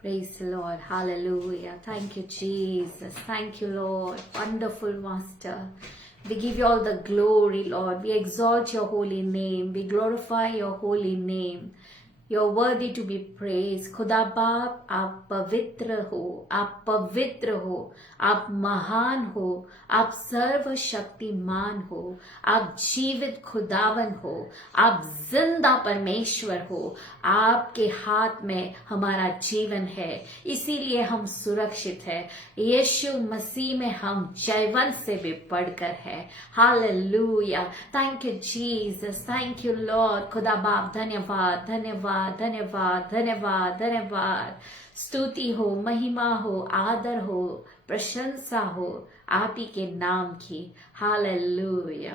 Praise the Lord. Hallelujah. Thank you, Jesus. Thank you, Lord. Wonderful Master. We give you all the glory, Lord. We exalt your holy name. We glorify your holy name. You're worthy to be praised. खुदा बाप आप पवित्र हो, आप पवित्र हो, आप महान हो, आप सर्वशक्तिमान हो, आप जीवित खुदावन हो, आप जिंदा परमेश्वर हो, आपके हाथ में हमारा जीवन है, इसीलिए हम सुरक्षित है। यीशु मसीह में हम जयवंत से भी बढ़कर है। Hallelujah. Thank you Jesus, thank you Lord. खुदा बाप धन्यवाद, धन्यवाद, धन्यवाद, धन्यवाद, धन्यवाद। स्तुति हो, महिमा हो, आदर हो, प्रशंसा हो आप ही के नाम की। Hallelujah,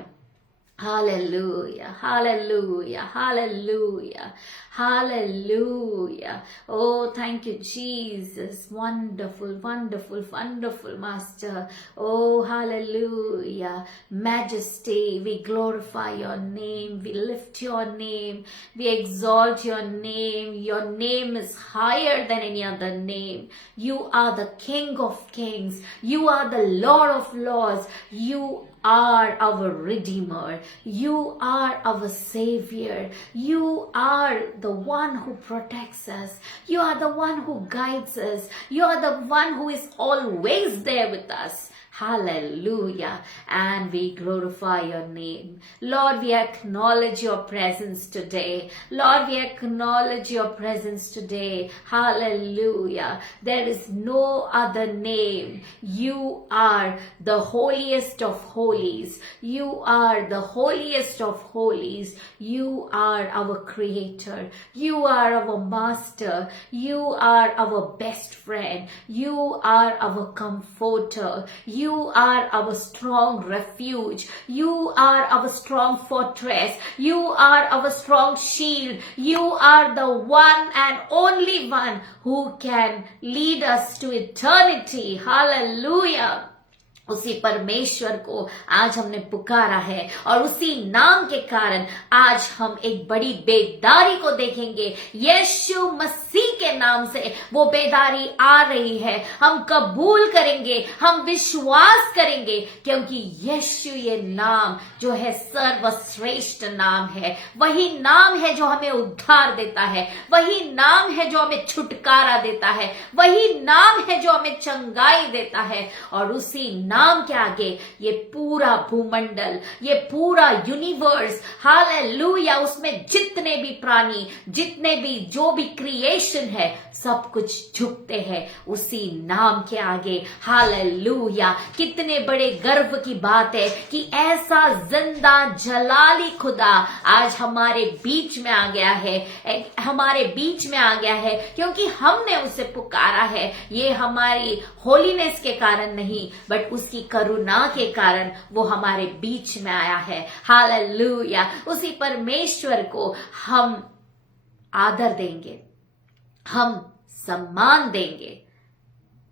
Hallelujah, hallelujah, hallelujah, hallelujah. Oh, thank you, Jesus. Wonderful, wonderful, wonderful Master. Oh, hallelujah. Majesty, we glorify your name. We lift your name. We exalt your name. Your name is higher than any other name. You are the King of Kings. You are the Lord of Lords. You are our Redeemer. You are our Savior. You are the one who protects us. You are the one who guides us. You are the one who is always there with us. Hallelujah. And we glorify your name. Lord, we acknowledge your presence today. Lord, we acknowledge your presence today. Hallelujah. There is no other name. You are the holiest of holies. You are the holiest of holies. You are our creator. You are our master. You are our best friend. You are our comforter. You are our strong refuge. You are our strong fortress. You are our strong shield. You are the one and only one who can lead us to eternity. Hallelujah. उसी परमेश्वर को आज हमने पुकारा है और उसी नाम के कारण आज हम एक बड़ी बेदारी को देखेंगे। यीशु मसीह के नाम से वो बेदारी आ रही है। हम कबूल करेंगे, हम विश्वास करेंगे, क्योंकि यीशु ये नाम जो है सर्वश्रेष्ठ नाम है। वही नाम है जो हमें उद्धार देता है। वही नाम है जो हमें छुटकारा देता है। वही नाम है जो हमें चंगाई देता है। और उसी नाम के आगे ये पूरा भूमंडल, ये पूरा यूनिवर्स, हालेलुया, उसमें जितने भी प्राणी, जितने भी जो भी क्रिएशन है, सब कुछ झुकते हैं उसी नाम के आगे। हालेलुया। कितने बड़े गर्व की बात है कि ऐसा जिंदा जलाली खुदा आज हमारे बीच में आ गया है, हमारे बीच में आ गया है, क्योंकि हमने उसे पुकारा है। ये हमारी होलीनेस के कारण नहीं, बट उसकी करुणा के कारण वो हमारे बीच में आया है। हालेलुया। उसी परमेश्वर को हम आदर देंगे, हम सम्मान देंगे,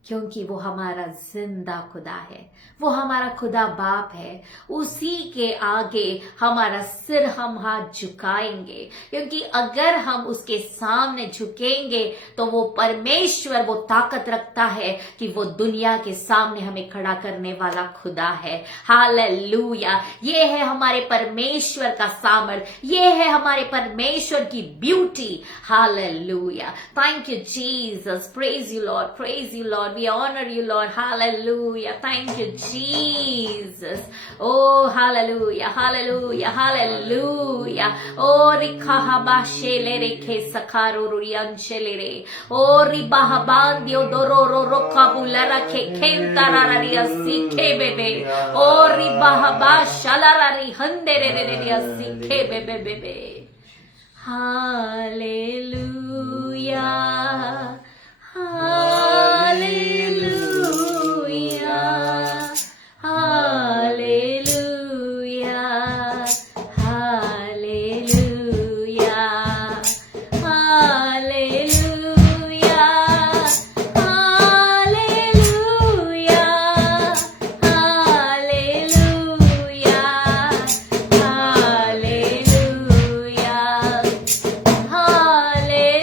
क्योंकि वो हमारा जिंदा खुदा है। वो हमारा खुदा बाप है। उसी के आगे हमारा सिर हम हाथ झुकाएंगे, क्योंकि अगर हम उसके सामने झुकेंगे तो वो परमेश्वर वो ताकत रखता है कि वो दुनिया के सामने हमें खड़ा करने वाला खुदा है। हालेलुया। ये है हमारे परमेश्वर का सामर्थ्य, ये है हमारे परमेश्वर की beauty. Hallelujah. Thank you Jesus. Praise you Lord, praise you Lord. We honor you, Lord. Hallelujah. Thank you, Jesus. Oh, hallelujah, hallelujah, hallelujah. Oh, rikahabashele reke sakarurianchelere. Oh, ribahabandi odororo rokabulera ke kentarararia sike bebe. Oh, ribahabashalarari handerereria sike bebe bebe. Hallelujah. Hallelujah, hallelujah, hallelujah, hallelujah, hallelujah, hallelujah, hallelujah, hallelujah.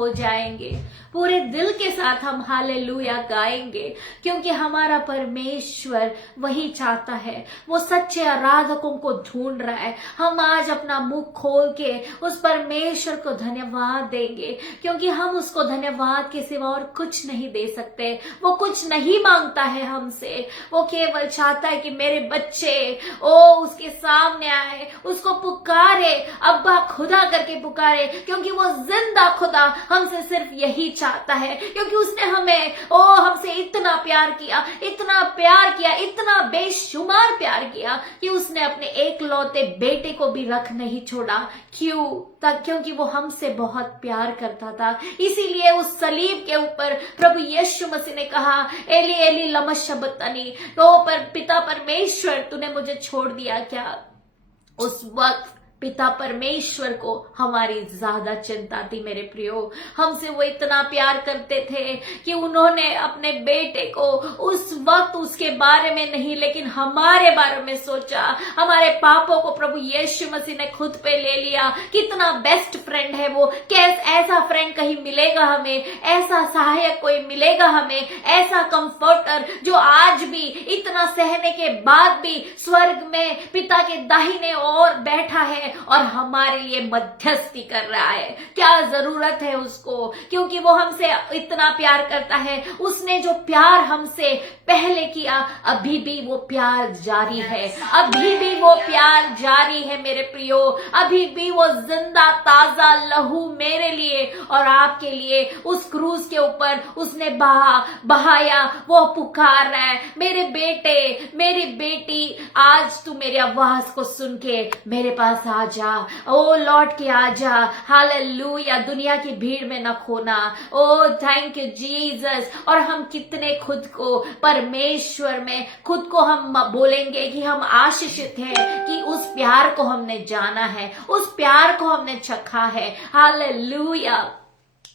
हो जाएंगे, पूरे दिल के साथ हम hallelujah गाएंगे, क्योंकि हमारा परमेश्वर वही चाहता है। वो सच्चे आराधकों को ढूंढ रहा है। हम आज अपना मुंह खोल के उस परमेश्वर को धन्यवाद देंगे, क्योंकि हम उसको धन्यवाद के सिवा और कुछ नहीं दे सकते। वो कुछ नहीं मांगता है हमसे, वो केवल चाहता है कि मेरे बच्चे उसके सामने आए, उसको पुकारे, अब्बा खुदा करके पुकारे, क्योंकि वो जिंदा खुदा हमसे सिर्फ यही चाहता है, क्योंकि उसने हमें हमसे इतना प्यार किया, इतना प्यार किया, इतना बेशुमार प्यार किया कि उसने अपने एकलौते बेटे को भी रख नहीं छोड़ा। क्यों? क्योंकि वो हमसे बहुत प्यार करता था। इसीलिए उस सलीब के ऊपर प्रभु यीशु मसीह ने कहा, एली एली लमा शबक्तनी, तो पर पिता परमेश्वर तूने मुझे छोड़ दिया क्या? उस वक्त पिता परमेश्वर को हमारी ज्यादा चिंता थी मेरे प्रियो। हमसे वो इतना प्यार करते थे कि उन्होंने अपने बेटे को उस वक्त उसके बारे में नहीं, लेकिन हमारे बारे में सोचा। हमारे पापों को प्रभु यीशु मसीह ने खुद पे ले लिया। कितना बेस्ट फ्रेंड है वो। ऐसा फ्रेंड कहीं मिलेगा हमें, ऐसा सहायक कोई मिलेगा हमें, ऐसा कंफर्टर जो आज भी इतना सहने के बाद भी स्वर्ग में पिता के दाहिने ओर बैठा है और हमारे लिए मध्यस्थी कर रहा है। क्या जरूरत है उसको, क्योंकि वो हमसे इतना प्यार करता है। उसने जो प्यार हमसे पहले किया, अभी भी वो प्यार जारी है, अभी भी वो प्यार जारी है मेरे प्रियो। अभी भी वो जिंदा ताजा लहू मेरे लिए और आपके लिए उस क्रूज के ऊपर उसने बहाया। वो पुकार रहा है, मेरे बेटे, मेरी बेटी, आज तू मेरी आवाज को सुन के मेरे पास आ जा, लौट के आ जा। हालेलुया। दुनिया की भीड़ में न खोना। Thank you Jesus. और हम कितने खुद को परमेश्वर में खुद को हम बोलेंगे कि हम आशीषित हैं, कि उस प्यार को हमने जाना है, उस प्यार को हमने चखा है। हालेलुया।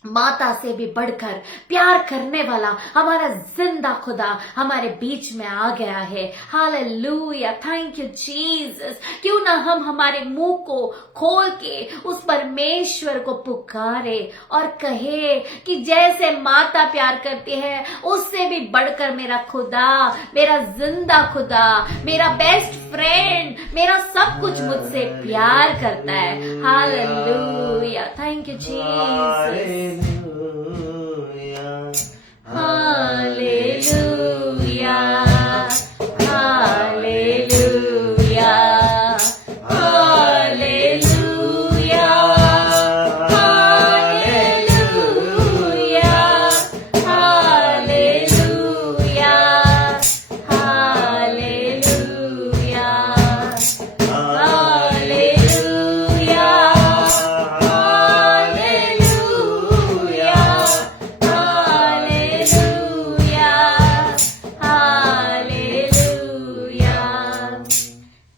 माता से भी बढ़कर प्यार करने वाला हमारा जिंदा खुदा हमारे बीच में आ गया है। हालेलुया। Thank you Jesus. क्यों ना हम हमारे मुंह को खोल के उस परमेश्वर को पुकारे और कहे कि जैसे माता प्यार करती है, उससे भी बढ़कर मेरा खुदा, मेरा जिंदा खुदा, मेरा बेस्ट फ्रेंड, मेरा सब कुछ मुझसे प्यार करता है। Hallelujah. Thank you Jesus. Hallelujah, hallelujah, hallelujah, hallelujah, hallelujah,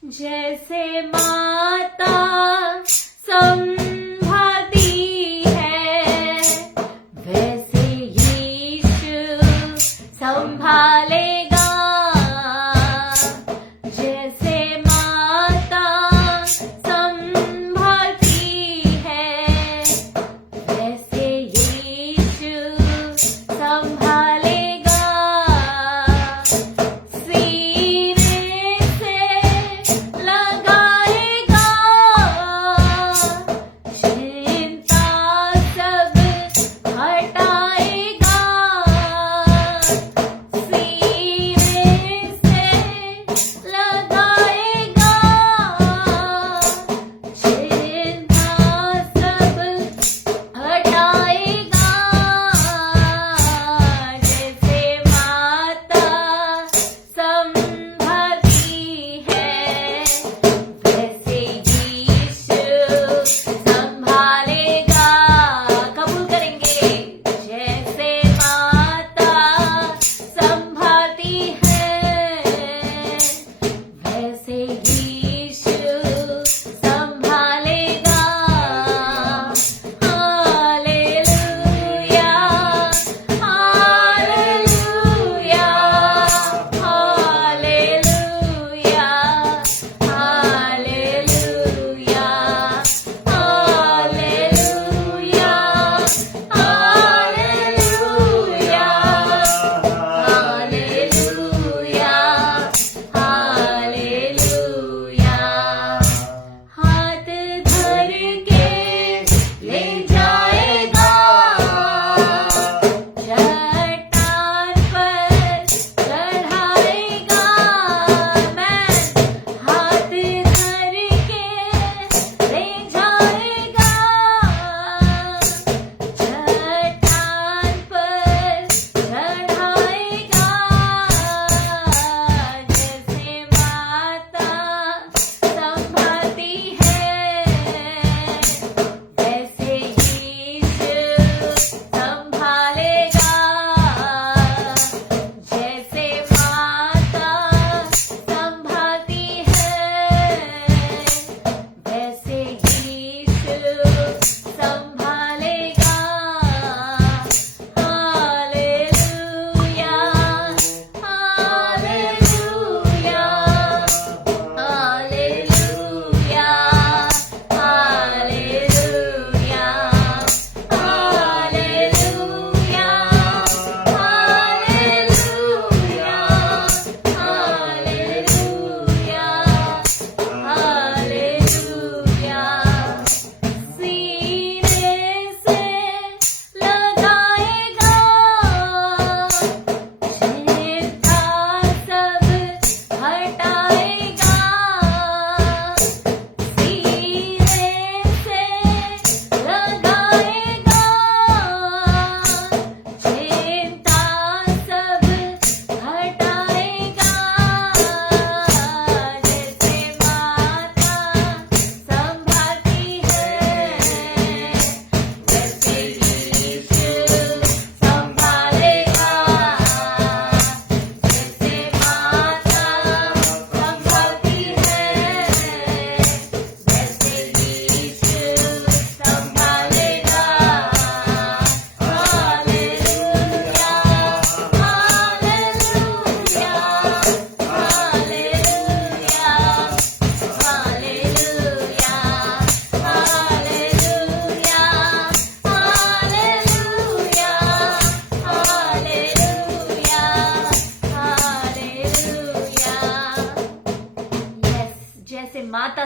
जैसे माता संभालती है, वैसे यीशु संभालेगा। जैसे माता संभालती है, वैसे यीशु संभालेगा। सीने से लगाएगा, चिंता सब हटाएगा। सीने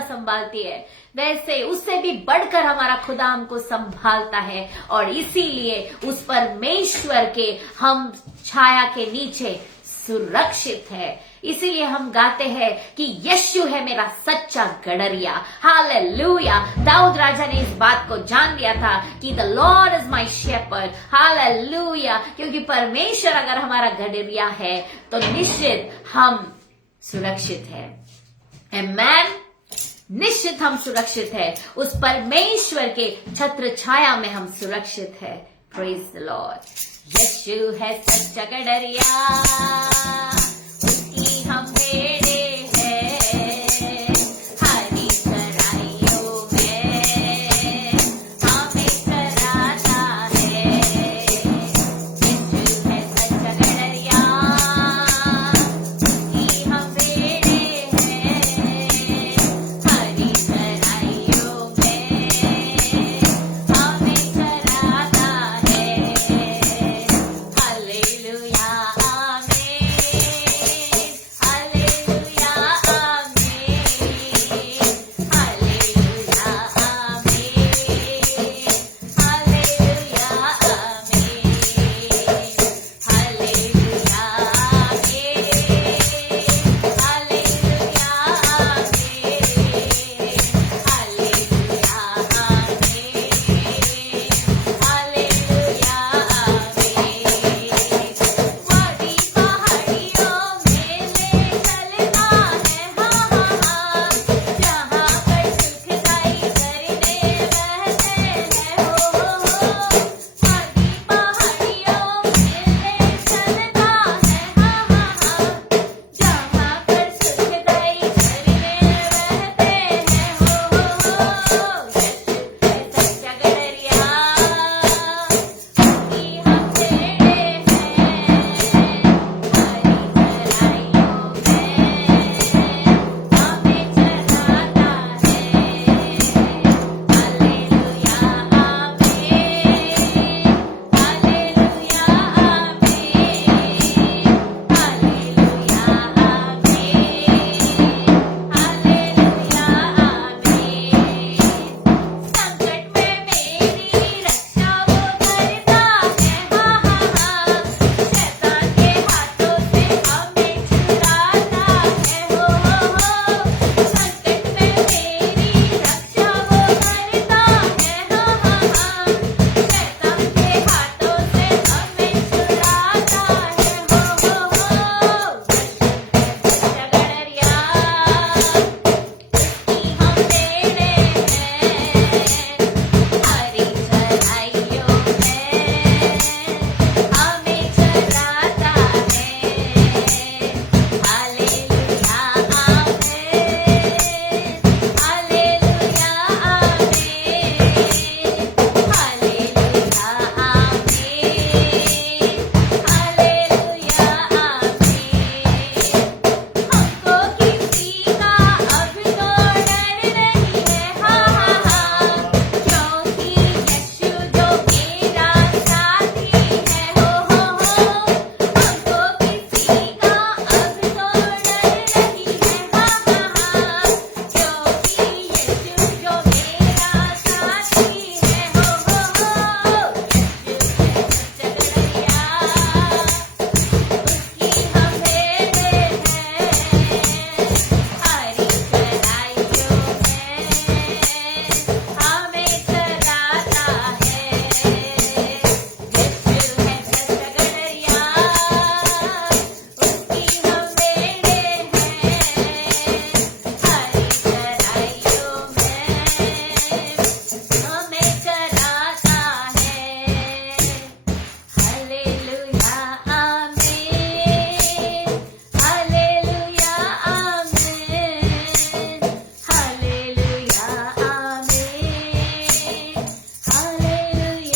संभालती है, वैसे उससे भी बढ़कर हमारा खुदा हमको संभालता है। और इसीलिए उस परमेश्वर के हम छाया के नीचे सुरक्षित है। इसीलिए हम गाते हैं कि यीशु है मेरा सच्चा गडरिया। हालेलुया। दाऊद राजा ने इस बात को जान लिया था कि the Lord is my shepherd. Hallelujah. क्योंकि परमेश्वर अगर हमारा गडरिया है तो निश्चित हम सुरक्षित है। आमेन। निश्चित हम सुरक्षित है, उस परमेश्वर के छत्र छाया में हम सुरक्षित है। Praise the Lord. यीशु है सच्चा गडरिया, उसकी हम भेड़े हैं, हरी चराइयों में हमें चराता है। यीशु है सच्चा गडरिया, उसकी हम भेड़े हैं, हरी चराइयों में हमें चराता है। हालेलुया आमीन, हालेलुया आमीन, हालेलुया आमीन, हालेलुया आमीन, हालेलुया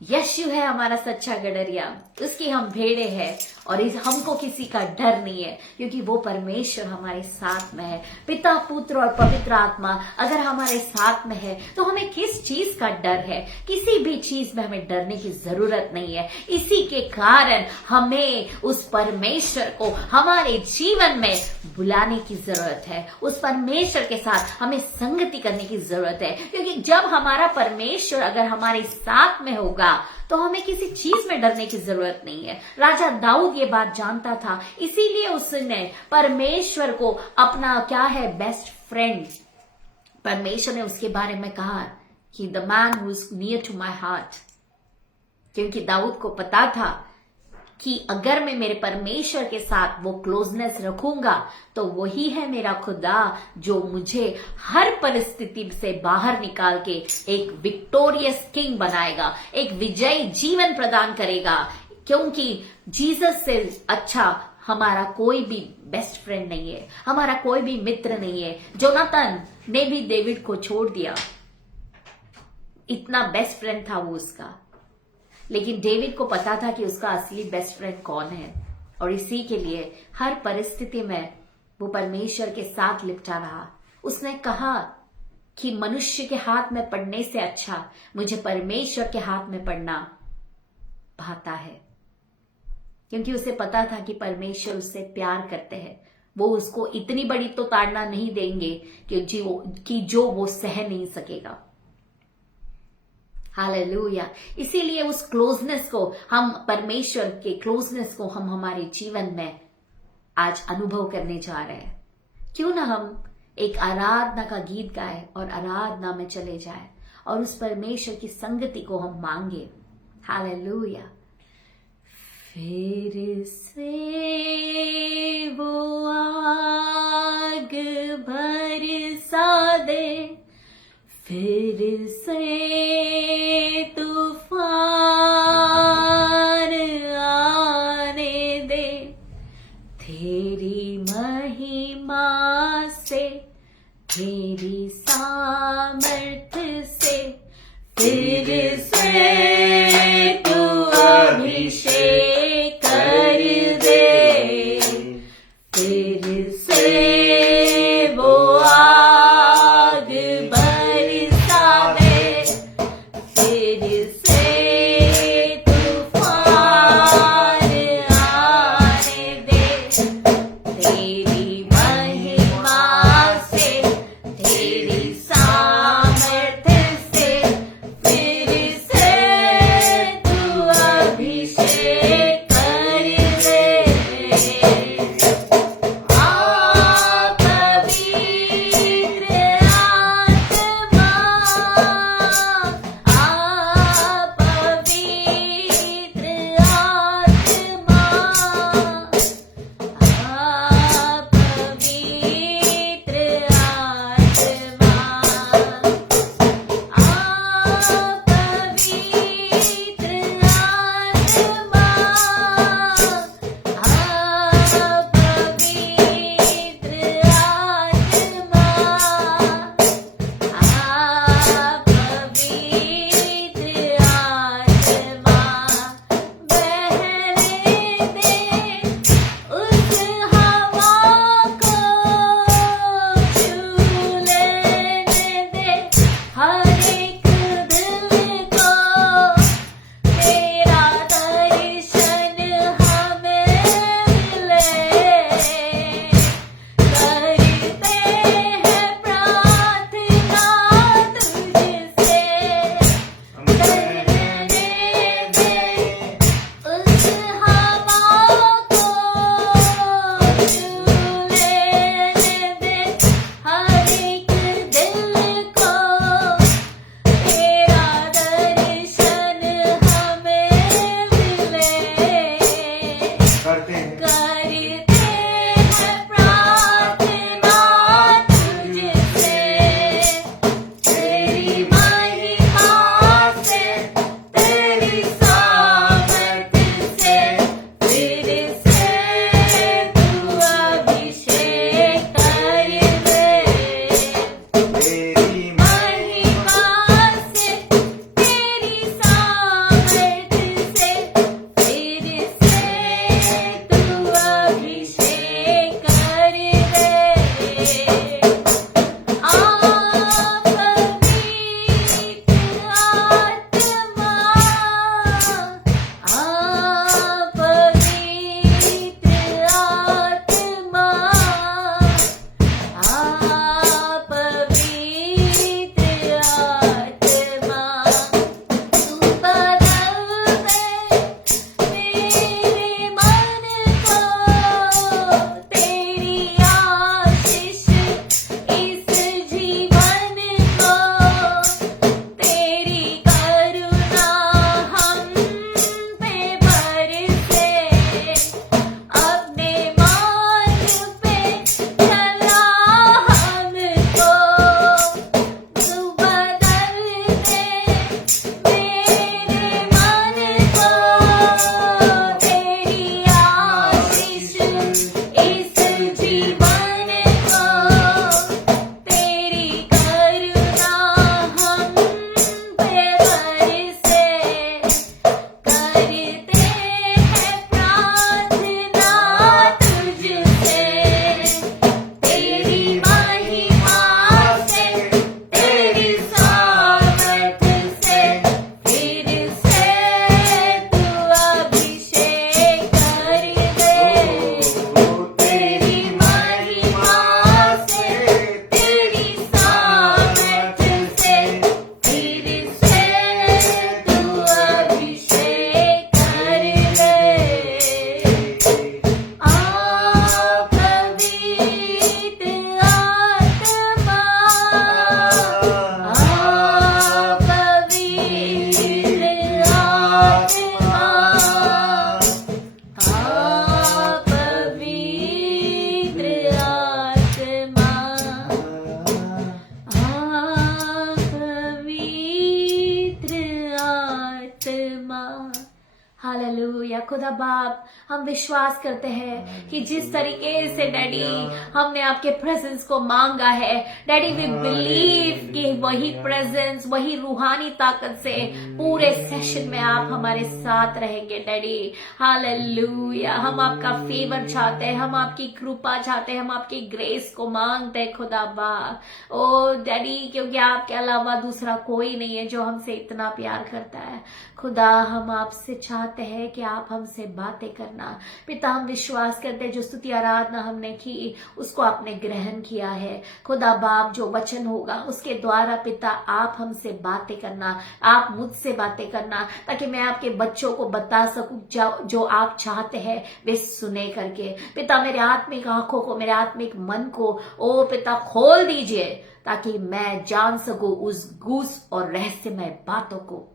यीशु है हमारा सच्चा गडरिया, उसकी हम भेड़े हैं और हमको किसी का डर नहीं है, क्योंकि वो परमेश्वर हमारे साथ में है। पिता, पुत्र और पवित्र आत्मा अगर हमारे साथ में है तो हमें किस चीज का डर है? किसी भी चीज में हमें डरने की जरूरत नहीं है। इसी के कारण हमें उस परमेश्वर को हमारे जीवन में बुलाने की जरूरत है। उस परमेश्वर के साथ हमें संगति करने की जरूरत है, क्योंकि जब हमारा परमेश्वर अगर हमारे साथ में होगा तो हमें किसी चीज में डरने की जरूरत नहीं है। राजा दाऊद ये बात जानता था, इसीलिए उसने परमेश्वर को अपना क्या है, बेस्ट फ्रेंड, परमेश्वर ने उसके बारे में कहा कि the man who is near to my heart, क्योंकि दाऊद को पता था कि अगर मैं मेरे परमेश्वर के साथ वो क्लोजनेस रखूंगा तो वही है मेरा खुदा जो मुझे हर परिस्थिति से बाहर निकाल के एक विक्टोरियस किंग बनाएगा, एक विजयी जीवन प्रदान करेगा। क्योंकि जीसस से अच्छा हमारा कोई भी बेस्ट फ्रेंड नहीं है, हमारा कोई भी मित्र नहीं है। जोनाथन ने भी डेविड को छोड़ दिया, इतना बेस्ट फ्रेंड था वो उसका, लेकिन डेविड को पता था कि उसका असली बेस्ट फ्रेंड कौन है, और इसी के लिए हर परिस्थिति में वो परमेश्वर के साथ लिपटा रहा। उसने कहा कि मनुष्य के हाथ में पड़ने से अच्छा मुझे परमेश्वर के हाथ में पड़ना भाता है, क्योंकि उसे पता था कि परमेश्वर उससे प्यार करते हैं। वो उसको इतनी बड़ी तो ताड़ना नहीं देंगे कि जो वो सह नहीं सकेगा। हालेलुया। इसीलिए उस क्लोजनेस को हम, परमेश्वर के क्लोजनेस को हम हमारे जीवन में आज अनुभव करने जा रहे हैं। क्यों ना हम एक आराधना का गीत गाए और आराधना में चले जाए और उस परमेश्वर की संगति को हम मांगे। हालेलुया। फिर से वो आग बरसा दे, फिर से तूफान आने दे, तेरी महिमा से, तेरी सामर्थ्य से, फिर से तू अभिषेक कर दे, फिर से वो आग बरसा दे, फिर हालेलुया। खुदा बाप, हम विश्वास करते हैं कि जिस तरीके से डैडी हमने आपके प्रेजेंस को मांगा है, डैडी वी बिलीव कि वही प्रेजेंस, वही रूहानी ताकत से पूरे सेशन में आप हमारे साथ रहेंगे डैडी। हालेलुया। हम आपका फेवर चाहते हैं, हम आपकी कृपा चाहते हैं, हम आपकी ग्रेस को मांगते हैं खुदा बाप। ओ डैडी, क्योंकि आपके अलावा दूसरा कोई नहीं है जो हमसे इतना प्यार करता है। खुदा, हम आपसे चाहते हैं कि आप हमसे बातें करना। पिता, हम विश्वास करते हैं जो स्तुति आराधना हमने की उसको आपने ग्रहण किया है। खुदा बाप, जो वचन होगा उसके द्वारा पिता आप हमसे बातें करना, आप मुझसे बातें करना, ताकि मैं आपके बच्चों को बता सकूं जो आप चाहते हैं वे सुने करके। पिता, मेरे आत्मिक आंखों को, मेरे आत्मिक मन को ओ पिता खोल दीजिए, ताकि मैं जान सकूं उस गूढ़ और रहस्यमय बातों को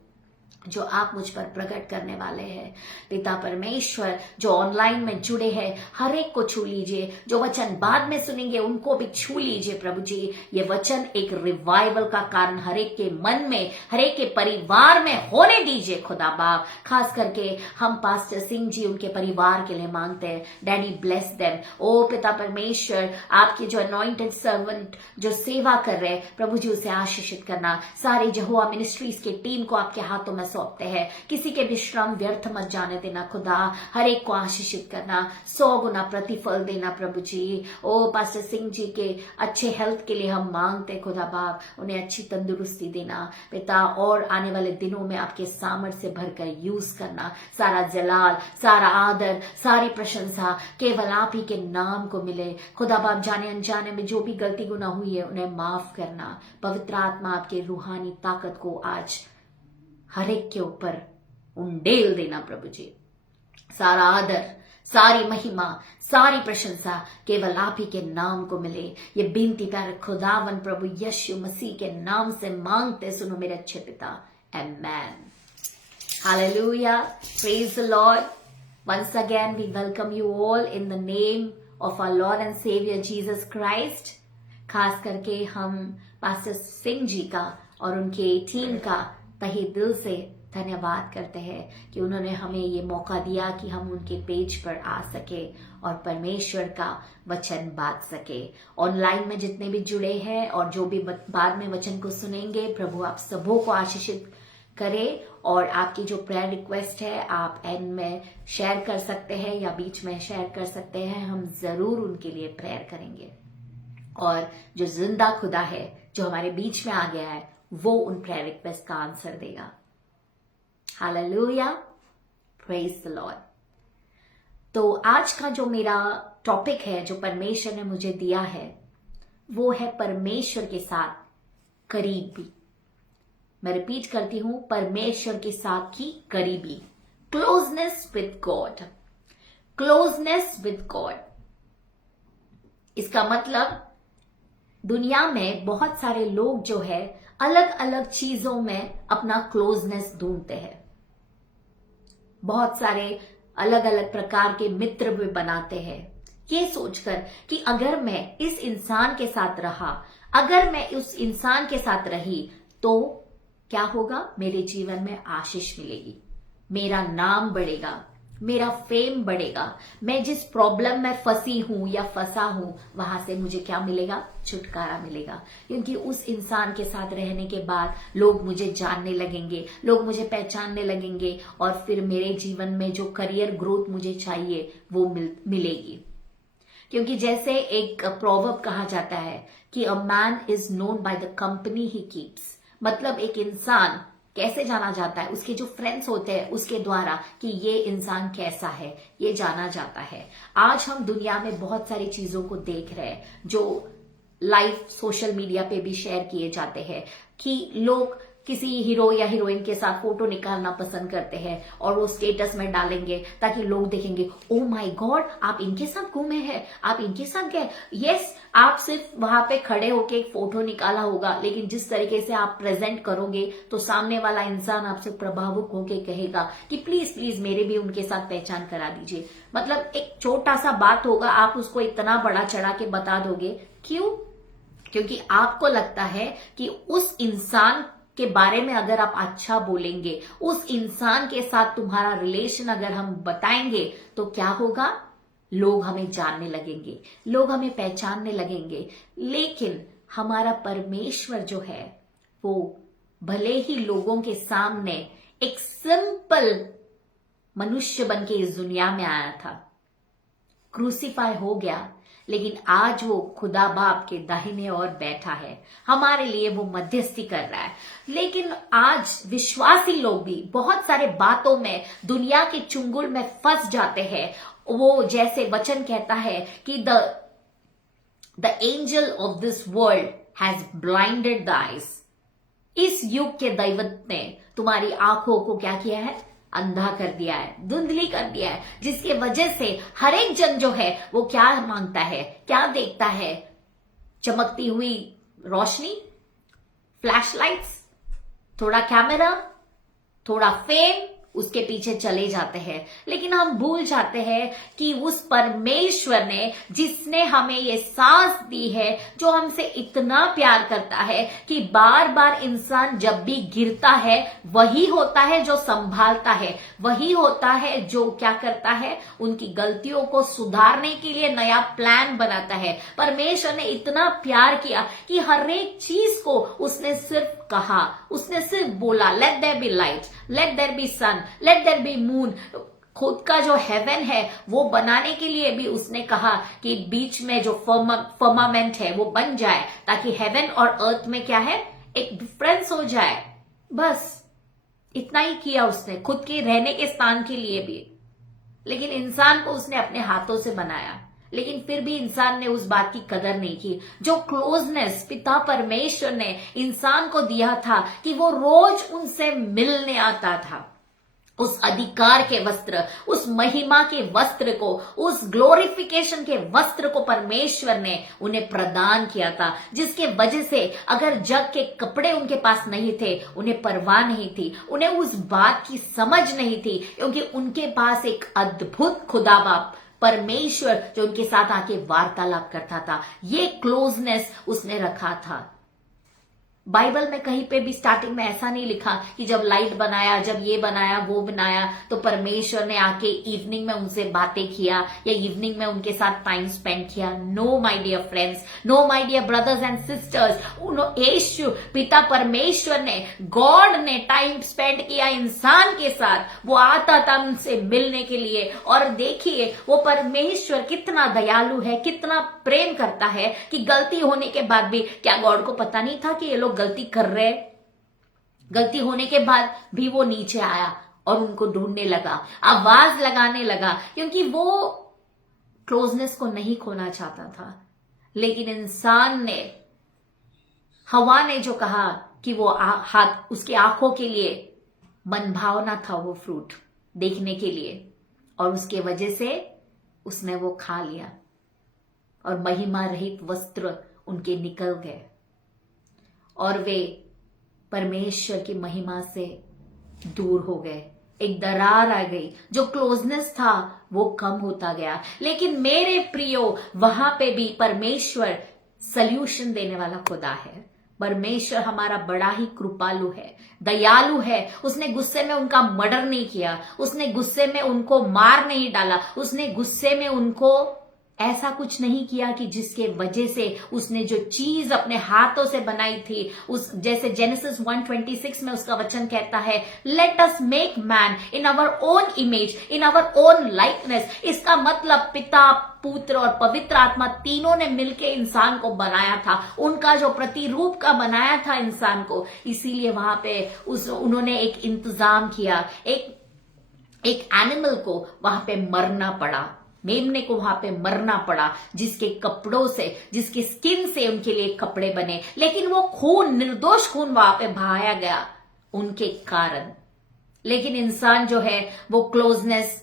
जो आप मुझ पर प्रकट करने वाले हैं। पिता परमेश्वर, जो ऑनलाइन में जुड़े हैं हर एक को छू लीजिए, जो वचन बाद में सुनेंगे उनको भी छू लीजिए प्रभु जी। ये वचन एक रिवाइवल का कारण हर एक के मन में, हर एक के परिवार में होने दीजिए खुदा बाप। खास करके हम पास्टर सिंह जी, उनके परिवार के लिए मांगते हैं। Daddy bless them. ओ पिता परमेश्वर, आपके जो अनॉइंटेड सर्वेंट जो सेवा कर रहे हैं प्रभु जी, उसे आशीषित करना। सारे यहोवा मिनिस्ट्रीज के टीम को आपके हाथों में सौंपते हैं। किसी के भी श्रम व्यर्थ मत जाने देना खुदा, हर एक को आशीषित करना, 100 गुना प्रतिफल देना प्रभु जी। ओ पास्टर सिंह जी के अच्छे हेल्थ के लिए हम मांगते खुदा बाप, उन्हें अच्छी तंदुरुस्ती देना पिता, और आने वाले दिनों में आपके सामर्थ्य से भरकर यूज करना। सारा जलाल, सारा आदर, सारी प्रशंसा केवल आप ही के नाम को मिले खुदा बाप। जाने अनजाने में जो भी गलती गुनाह हुई है उन्हें माफ करना। पवित्र आत्मा आपके रूहानी ताकत को आज हर एक के ऊपर उंडेल देना प्रभु जी। सारा आदर, सारी महिमा, सारी प्रशंसा केवल आप ही के नाम को मिले। ये बिनती प्यारे खुदावन प्रभु यीशु मसीह के नाम से मांगते सुनो मेरे अच्छे पिता, amen. Hallelujah, praise the lord. Once again we welcome you all in the name of our Lord and Savior Jesus Christ। खास करके हम पास्टर सिंह जी का और उनके टीम का तहे दिल से धन्यवाद करते हैं कि उन्होंने हमें ये मौका दिया कि हम उनके पेज पर आ सके और परमेश्वर का वचन बांट सके। ऑनलाइन में जितने भी जुड़े हैं और जो भी बाद में वचन को सुनेंगे, प्रभु आप सबों को आशीषित करे। और आपकी जो प्रेयर रिक्वेस्ट है आप एंड में शेयर कर सकते हैं या बीच में शेयर कर सकते हैं, हम जरूर उनके लिए प्रेयर करेंगे। और जो जिंदा खुदा है जो हमारे बीच में आ गया है, वो उन प्रेयर रिक्वेस्ट का आंसर देगा। Hallelujah, praise the Lord. तो आज का जो मेरा टॉपिक है, जो परमेश्वर ने मुझे दिया है, वो है परमेश्वर के साथ करीबी। मैं रिपीट करती हूं, परमेश्वर के साथ की करीबी, closeness with God. Closeness with God, इसका मतलब दुनिया में बहुत सारे लोग जो है अलग अलग चीजों में अपना क्लोजनेस ढूंढते हैं। बहुत सारे अलग अलग प्रकार के मित्र भी बनाते हैं, ये सोचकर कि अगर मैं इस इंसान के साथ रहा, अगर मैं उस इंसान के साथ रही तो क्या होगा, मेरे जीवन में आशीष मिलेगी, मेरा नाम बढ़ेगा, मेरा फेम बढ़ेगा, मैं जिस प्रॉब्लम में फंसी हूं या फंसा हूं वहां से मुझे क्या मिलेगा, छुटकारा मिलेगा। क्योंकि उस इंसान के साथ रहने के बाद लोग मुझे जानने लगेंगे, लोग मुझे पहचानने लगेंगे, और फिर मेरे जीवन में जो करियर ग्रोथ मुझे चाहिए वो मिलेगी। क्योंकि जैसे एक प्रोवर्ब कहा जाता है कि a man is known by the company he keeps, मतलब एक इंसान कैसे जाना जाता है, उसके जो फ्रेंड्स होते हैं उसके द्वारा कि ये इंसान कैसा है, ये जाना जाता है। आज हम दुनिया में बहुत सारी चीजों को देख रहे हैं जो लाइव सोशल मीडिया पे भी शेयर किए जाते हैं कि लोग किसी हीरो या हीरोइन के साथ फोटो निकालना पसंद करते हैं और वो स्टेटस में डालेंगे ताकि लोग देखेंगे, ओ माय गॉड आप इनके साथ घूमे हैं, आप इनके साथ गए। यस, आप सिर्फ वहां पे खड़े होके एक फोटो निकाला होगा, लेकिन जिस तरीके से आप प्रेजेंट करोगे तो सामने वाला इंसान आपसे प्रभावित होके कहेगा कि प्लीज प्लीज मेरे भी उनके साथ पहचान करा दीजिए। मतलब एक छोटा सा बात होगा, आप उसको इतना बड़ा चढ़ा के बता दोगे। क्यों? क्योंकि आपको लगता है कि उस इंसान के बारे में अगर आप अच्छा बोलेंगे, उस इंसान के साथ तुम्हारा रिलेशन अगर हम बताएंगे, तो क्या होगा? लोग हमें जानने लगेंगे, लोग हमें पहचानने लगेंगे। लेकिन हमारा परमेश्वर जो है, वो भले ही लोगों के सामने एक सिंपल मनुष्य बन के इस दुनिया में आया था, क्रूसीफाई हो गया, लेकिन आज वो खुदा बाप के दाहिने ओर बैठा है, हमारे लिए वो मध्यस्थी कर रहा है। लेकिन आज विश्वासी लोग भी बहुत सारे बातों में दुनिया के चुंगल में फंस जाते हैं। वो जैसे वचन कहता है कि the angel of this world has blinded the eyes. इस युग के दैवत ने तुम्हारी आंखों को क्या किया है? अंधा कर दिया है, धुंधली कर दिया है, जिसके वजह से हर एक जन जो है वो क्या मांगता है, क्या देखता है? चमकती हुई रोशनी, फ्लैशलाइट्स, थोड़ा कैमरा, थोड़ा फेम, उसके पीछे चले जाते हैं। लेकिन हम भूल जाते हैं कि उस परमेश्वर ने, जिसने हमें ये सांस दी है, जो हमसे इतना प्यार करता है कि बार बार इंसान जब भी गिरता है, वही होता है जो संभालता है, वही होता है जो क्या करता है, उनकी गलतियों को सुधारने के लिए नया प्लान बनाता है। परमेश्वर ने इतना प्यार किया कि हर एक चीज को उसने सिर्फ कहा, उसने सिर्फ बोला, let there be light, let there be sun, let there be moon. खुद का जो हेवन है वो बनाने के लिए भी उसने कहा कि बीच में जो फर्मामेंट है वो बन जाए, ताकि हेवन और अर्थ में क्या है, एक डिफरेंस हो जाए। बस इतना ही किया उसने, खुद के रहने के स्थान के लिए भी। लेकिन इंसान को उसने अपने हाथों से बनाया, लेकिन फिर भी इंसान ने उस बात की कदर नहीं की। जो क्लोजनेस पिता परमेश्वर ने इंसान को दिया था कि वो रोज उनसे मिलने आता था, उस अधिकार के वस्त्र, उस महिमा के वस्त्र को, उस ग्लोरिफिकेशन के वस्त्र को परमेश्वर ने उन्हें प्रदान किया था, जिसके वजह से अगर जग के कपड़े उनके पास नहीं थे, उन्हें परवाह नहीं थी, उन्हें उस बात की समझ नहीं थी, क्योंकि उनके पास एक अद्भुत खुदा बाप परमेश्वर जो उनके साथ आके वार्तालाप करता था। ये क्लोजनेस उसने रखा था। बाइबल में कहीं पे भी स्टार्टिंग में ऐसा नहीं लिखा कि जब लाइट बनाया, जब ये बनाया, वो बनाया, तो परमेश्वर ने आके इवनिंग में उनसे बातें किया या इवनिंग में उनके साथ टाइम स्पेंड किया। No my dear friends, no my dear brothers and sisters, Yeshu पिता परमेश्वर ने, गॉड ने टाइम स्पेंड किया इंसान के साथ। वो आता था उनसे मिलने के लिए। और देखिए वो परमेश्वर कितना दयालु है, कितना प्रेम करता है कि गलती होने के बाद भी, क्या गॉड को पता नहीं था कि ये लोग गलती कर रहे? गलती होने के बाद भी वो नीचे आया और उनको ढूंढने लगा, आवाज लगाने लगा, क्योंकि वो क्लोजनेस को नहीं खोना चाहता था। लेकिन इंसान ने, हवा ने जो कहा कि वो हाथ उसकी आंखों के लिए मनभावना था वो फ्रूट देखने के लिए, और उसके वजह से उसने वो खा लिया और महिमा रहित वस्त्र उनके निकल गए और वे परमेश्वर की महिमा से दूर हो गए। एक दरार आ गई, जो क्लोजनेस था वो कम होता गया। लेकिन मेरे प्रियो, वहां पे भी परमेश्वर सल्यूशन देने वाला खुदा है। परमेश्वर हमारा बड़ा ही कृपालु है, दयालु है। उसने गुस्से में उनका मर्डर नहीं किया, उसने गुस्से में उनको मार नहीं डाला, उसने गुस्से में उनको ऐसा कुछ नहीं किया कि जिसके वजह से उसने जो चीज अपने हाथों से बनाई थी, उस जैसे जेनेसिस 1:26 में उसका वचन कहता है, let us make man in our own image, in our own likeness. इसका मतलब पिता, पुत्र और पवित्र आत्मा तीनों ने मिलकर इंसान को बनाया था, उनका जो प्रतिरूप का बनाया था इंसान को। इसीलिए वहां पे उन्होंने एक इंतजाम किया, एक एनिमल को वहां पे मरना पड़ा, मेमने को वहां पे मरना पड़ा, जिसके कपड़ों से, जिसके स्किन से उनके लिए कपड़े बने। लेकिन वो खून, निर्दोष खून वहां पे बहाया गया उनके कारण। लेकिन इंसान जो है वो क्लोजनेस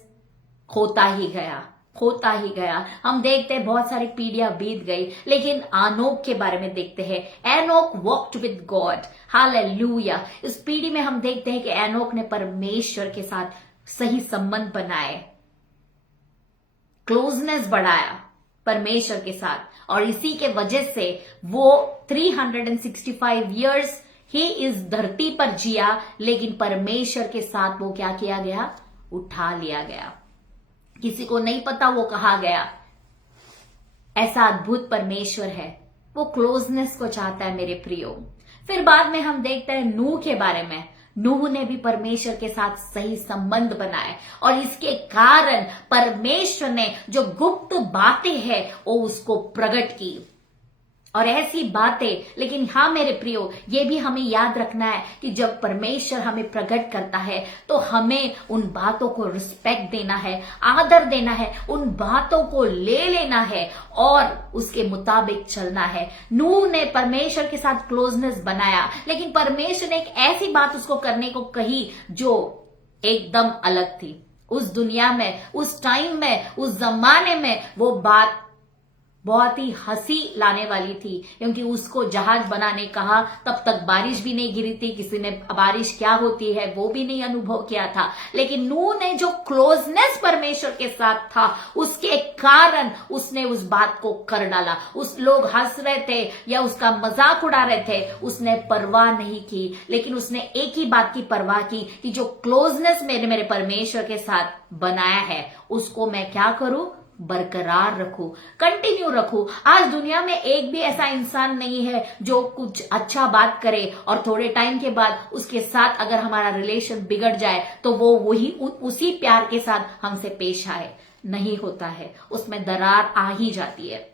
खोता ही गया, खोता ही गया। हम देखते हैं बहुत सारी पीढ़ियां बीत गई, लेकिन आनोक के बारे में देखते हैं। Enoch walked with God, hallelujah. इस पीढ़ी में हम देखते हैं कि एनोक ने परमेश्वर के साथ सही संबंध बनाए, क्लोजनेस बढ़ाया परमेश्वर के साथ, और इसी के वजह से वो 365 इयर्स ही इस धरती पर जिया, लेकिन परमेश्वर के साथ वो क्या किया गया? उठा लिया गया। किसी को नहीं पता वो कहाँ गया। ऐसा अद्भुत परमेश्वर है, वो क्लोजनेस को चाहता है मेरे प्रियो। फिर बाद में हम देखते हैं नूह के बारे में। नूह ने भी परमेश्वर के साथ सही संबंध बनाए और इसके कारण परमेश्वर ने जो गुप्त बातें हैं वो उसको प्रकट की। और ऐसी बातें, लेकिन हाँ मेरे प्रियो, ये भी हमें याद रखना है कि जब परमेश्वर हमें प्रकट करता है तो हमें उन बातों को रिस्पेक्ट देना है, आदर देना है, उन बातों को ले लेना है और उसके मुताबिक चलना है। नूह ने परमेश्वर के साथ क्लोजनेस बनाया, लेकिन परमेश्वर ने एक ऐसी बात उसको करने को कही जो एकदम अलग थी। उस दुनिया में, उस टाइम में, उस जमाने में वो बात बहुत ही हंसी लाने वाली थी, क्योंकि उसको जहाज बनाने कहा तब तक बारिश भी नहीं गिरी थी, किसी ने बारिश क्या होती है वो भी नहीं अनुभव किया था। लेकिन नूह ने जो क्लोजनेस परमेश्वर के साथ था उसके कारण उसने उस बात को कर डाला। उस लोग हंस रहे थे या उसका मजाक उड़ा रहे थे, उसने परवाह नहीं की, लेकिन उसने एक ही बात की परवाह की कि जो क्लोजनेस मेरे परमेश्वर के साथ बनाया है उसको मैं क्या करूं? बरकरार रखूं, कंटिन्यू रखूं। आज दुनिया में एक भी ऐसा इंसान नहीं है जो कुछ अच्छा बात करे और थोड़े टाइम के बाद उसके साथ अगर हमारा रिलेशन बिगड़ जाए तो वो वही उसी प्यार के साथ हमसे पेश आए। नहीं होता है, उसमें दरार आ ही जाती है।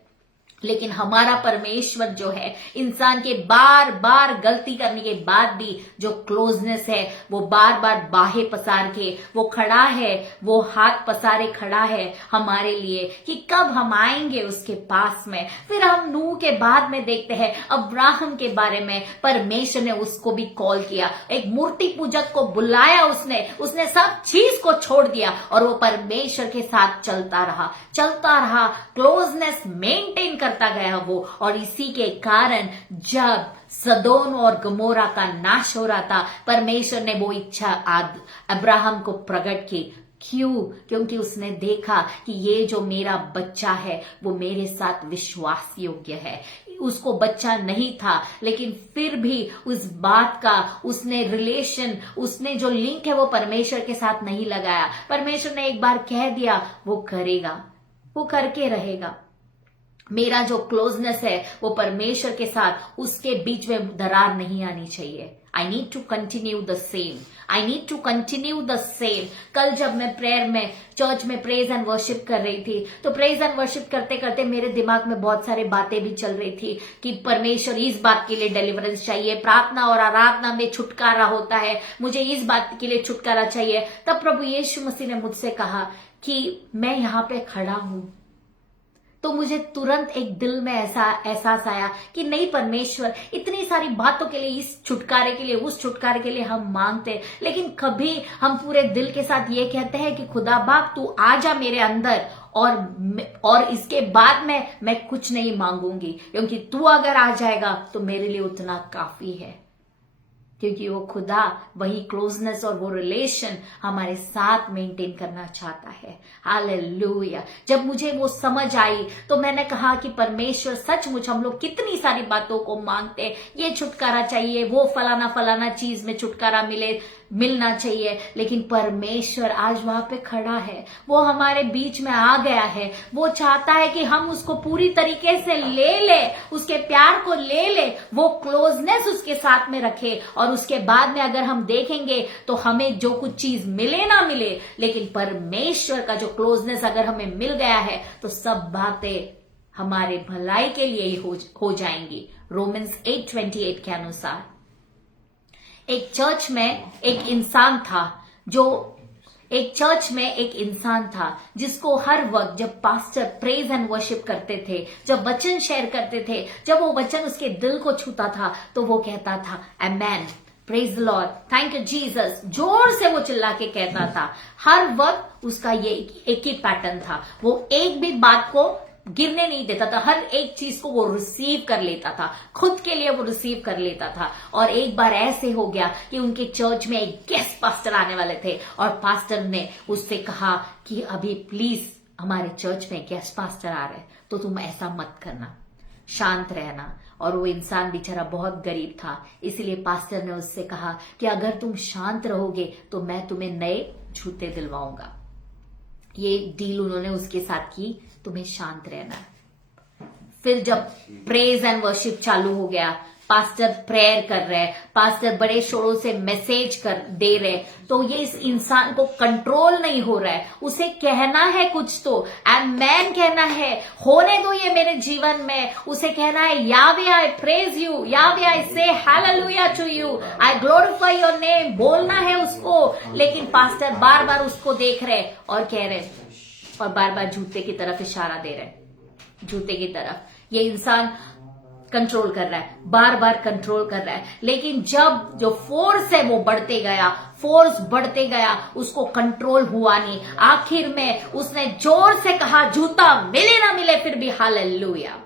लेकिन हमारा परमेश्वर जो है, इंसान के बार बार गलती करने के बाद भी जो क्लोजनेस है, वो बार बार बाहें पसार के वो खड़ा है, वो हाथ पसारे खड़ा है हमारे लिए कि कब हम आएंगे उसके पास में। फिर हम नूह के बाद में देखते हैं अब्राहम के बारे में। परमेश्वर ने उसको भी कॉल किया, एक मूर्ति पूजक को बुलाया, उसने सब चीज को छोड़ दिया और वो परमेश्वर के साथ चलता रहा, क्लोजनेस मेंटेन करता गया वो। और इसी के कारण जब सदोम और गमोरा का नाश हो रहा था, परमेश्वर ने वो इच्छा अब्राहम को प्रकट की। क्यों? क्योंकि उसने देखा कि ये जो मेरा बच्चा है वो मेरे साथ विश्वास योग्य है। उसको बच्चा नहीं था, लेकिन फिर भी उस बात का उसने जो लिंक है वो परमेश्वर के साथ नहीं लगाया। परमेश्वर ने एक बार कह दिया, वो करेगा, वो करके रहेगा। मेरा जो क्लोजनेस है वो परमेश्वर के साथ, उसके बीच में दरार नहीं आनी चाहिए। I need to continue the same. कल जब मैं प्रेयर में चर्च में प्रेज एंड वर्शिप कर रही थी, तो प्रेज एंड वर्शिप करते करते मेरे दिमाग में बहुत सारी बातें भी चल रही थी कि परमेश्वर इस बात के लिए डिलीवरेंस चाहिए, प्रार्थना और आराधना में छुटकारा होता है, मुझे इस बात के लिए छुटकारा चाहिए। तब प्रभु यीशु मसीह ने मुझसे कहा कि मैं यहाँ पे खड़ा हूं। तो मुझे तुरंत एक दिल में ऐसा एहसास आया कि नहीं, परमेश्वर इतनी सारी बातों के लिए, इस छुटकारे के लिए, उस छुटकारे के लिए हम मांगते हैं, लेकिन कभी हम पूरे दिल के साथ ये कहते हैं कि खुदा बाप तू आ जा मेरे अंदर और इसके बाद में मैं कुछ नहीं मांगूंगी, क्योंकि तू अगर आ जाएगा तो मेरे लिए उतना काफी है। क्योंकि वो खुदा वही क्लोजनेस और वो रिलेशन हमारे साथ मेंटेन करना चाहता है। हालेलुया। जब मुझे वो समझ आई तो मैंने कहा कि परमेश्वर सचमुच, हम लोग कितनी सारी बातों को मांगते, ये छुटकारा चाहिए, वो फलाना चीज में छुटकारा मिलना चाहिए, लेकिन परमेश्वर आज वहां पे खड़ा है, वो हमारे बीच में आ गया है। वो चाहता है कि हम उसको पूरी तरीके से ले ले, उसके प्यार को ले ले, वो क्लोजनेस उसके साथ में रखे। और उसके बाद में अगर हम देखेंगे तो हमें जो कुछ चीज मिले ना मिले, लेकिन परमेश्वर का जो क्लोजनेस अगर हमें मिल गया है तो सब बातें हमारे भलाई के लिए ही हो जाएंगी। रोमन्स 8:28 के अनुसार एक चर्च में एक इंसान था जिसको हर वक्त जब पास्टर प्रेज एंड वर्शिप करते थे, जब वचन शेयर करते थे, जब वो वचन उसके दिल को छूता था तो वो कहता था amen, praise the Lord, thank you Jesus, जोर से वो चिल्ला के कहता था। हर वक्त उसका ये एक ही पैटर्न था, वो एक भी बात को गिरने नहीं देता था, हर एक चीज को वो रिसीव कर लेता था, खुद के लिए वो रिसीव कर लेता था। और एक बार ऐसे हो गया कि उनके चर्च में एक गेस्ट पास्टर आने वाले थे और पास्टर ने उससे कहा कि अभी प्लीज हमारे चर्च में गेस्ट पास्टर आ रहे हैं तो तुम ऐसा मत करना, शांत रहना। और वो इंसान बेचारा बहुत गरीब था। इसलिए पास्टर ने उससे कहा कि अगर तुम शांत रहोगे तो मैं तुम्हें नए जूते दिलवाऊंगा। ये डील उन्होंने उसके साथ की, तुम्हें शांत रहना है। फिर जब प्रेज एंड वर्शिप चालू हो गया, पास्टर प्रेयर कर रहे, पास्टर बड़े शोरों से मैसेज कर दे रहे, तो ये इस इंसान को कंट्रोल नहीं हो रहा है। उसे कहना है कुछ तो, एंड मैन कहना है होने दो ये मेरे जीवन में। उसे कहना है यावे आई praise you, Yahweh I say hallelujah to you, I glorify your name, बोलना है उसको। लेकिन पास्टर बार बार उसको देख रहे और कह रहे और बार बार जूते की तरफ इशारा दे रहे, जूते की तरफ। ये इंसान कंट्रोल कर रहा है, बार बार कंट्रोल कर रहा है, लेकिन जब जो फोर्स है वो बढ़ते गया, फोर्स बढ़ते गया, उसको कंट्रोल हुआ नहीं। आखिर में उसने जोर से कहा जूता मिले ना मिले फिर भी हालेलुया।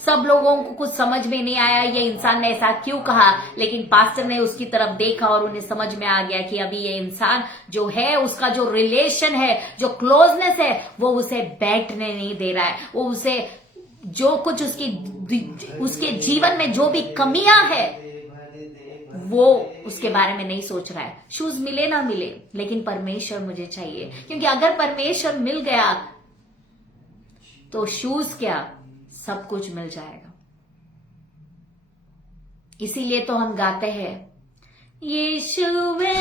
सब लोगों को कुछ समझ में नहीं आया ये इंसान ने ऐसा क्यों कहा, लेकिन पास्टर ने उसकी तरफ देखा और उन्हें समझ में आ गया कि अभी ये इंसान जो है, उसका जो रिलेशन है, जो क्लोजनेस है, वो उसे बैठने नहीं दे रहा है। वो उसे जो कुछ उसके जीवन में जो भी कमियां है वो उसके बारे में नहीं सोच रहा है। शूज मिले ना मिले, लेकिन परमेश्वर मुझे चाहिए, क्योंकि अगर परमेश्वर मिल गया तो शूज क्या, सब कुछ मिल जाएगा। इसीलिए तो हम गाते हैं यीशुवे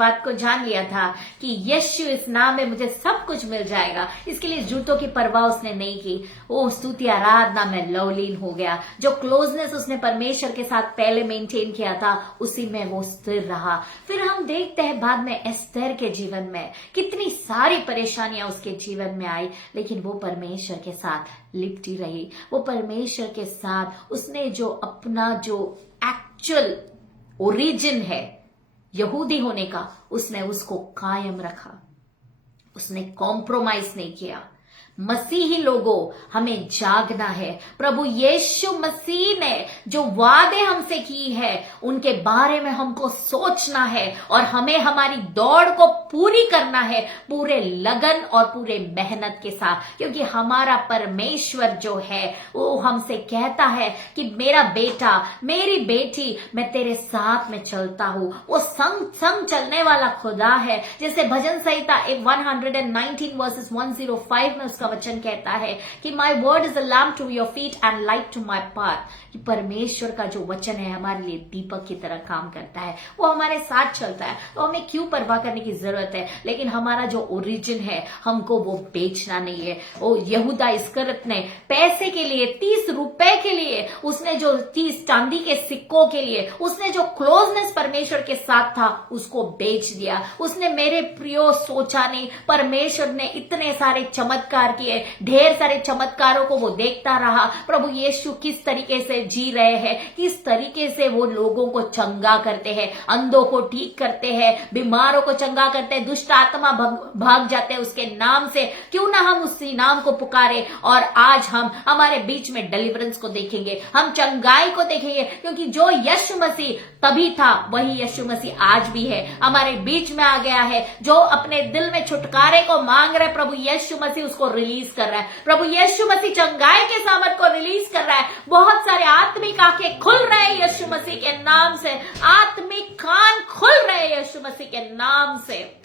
बात को जान लिया था कि यीशु इस नाम में मुझे सब कुछ मिल जाएगा। इसके लिए जूतों की परवाह उसने नहीं की। वो स्तुति आराधना में लवलीन हो गया। जो क्लोजनेस उसने परमेश्वर के साथ पहले मेंटेन किया था उसी में वो स्थिर रहा। फिर हम देखते हैं बाद में एस्तेर के जीवन में कितनी सारी परेशानियां उसके जीवन में आई, लेकिन वो परमेश्वर के साथ लिपटी रही। वो परमेश्वर के साथ उसने जो अपना जो एक्चुअल ओरिजिन है यहूदी होने का, उसने उसको कायम रखा। उसने कॉम्प्रोमाइज नहीं किया। मसीही लोगों, हमें जागना है। प्रभु यीशु मसीह ने जो वादे हमसे की है उनके बारे में हमको सोचना है और हमें हमारी दौड़ को पूरी करना है पूरे लगन और पूरे मेहनत के साथ, क्योंकि हमारा परमेश्वर जो है वो हमसे कहता है कि मेरा बेटा, मेरी बेटी, मैं तेरे साथ में चलता हूं। वो संग संग चलने वाला खुदा है। जैसे भजन संहिता 119 वर्सेस 105 में उसका वचन कहता है कि my word is a lamp to your feet and light to my path. कि परमेश्वर का जो वचन है हमारे लिए दीपक की तरह काम करता है, वो हमारे साथ चलता है। तो हमें क्यों परवाह करने की जरूरत है? लेकिन हमारा जो ओरिजिन है हमको वो बेचना नहीं है। वो यहूदा इस्करियोत ने पैसे के लिए, 30 रुपए के लिए, उसने जो 30 चांदी के सिक्कों के लिए उसने जो क्लोजनेस परमेश्वर के साथ था उसको बेच दिया। उसने मेरे प्रियो सोचा नहीं, परमेश्वर ने इतने सारे चमत्कार किए, ढेर सारे चमत्कारों को वो देखता रहा। प्रभु यीशु किस तरीके से जी रहे हैं, किस तरीके से वो लोगों को चंगा करते हैं, अंधों को ठीक करते हैं, बीमारों को चंगा करते हैं, दुष्ट आत्मा भाग जाते हैं उसके नाम से। क्यों ना हम उसी नाम को पुकारे और आज हम हमारे बीच में डिलीवरेंस को देखेंगे, हम चंगाई को देखेंगे, क्योंकि जो यीशु मसीह तभी था वही यीशु मसीह आज भी है, हमारे बीच में आ गया है। जो अपने दिल में छुटकारे को मांग रहे, प्रभु यीशु मसीह उसको रिलीज कर रहा है। प्रभु यीशु मसीह चंगाई के सामर्थ को रिलीज कर रहा है। बहुत सारे आत्मिक आंखें खुल रहे हैं यीशु मसीह के नाम से, आत्मिक कान खुल रहे हैं यीशु मसीह के नाम से।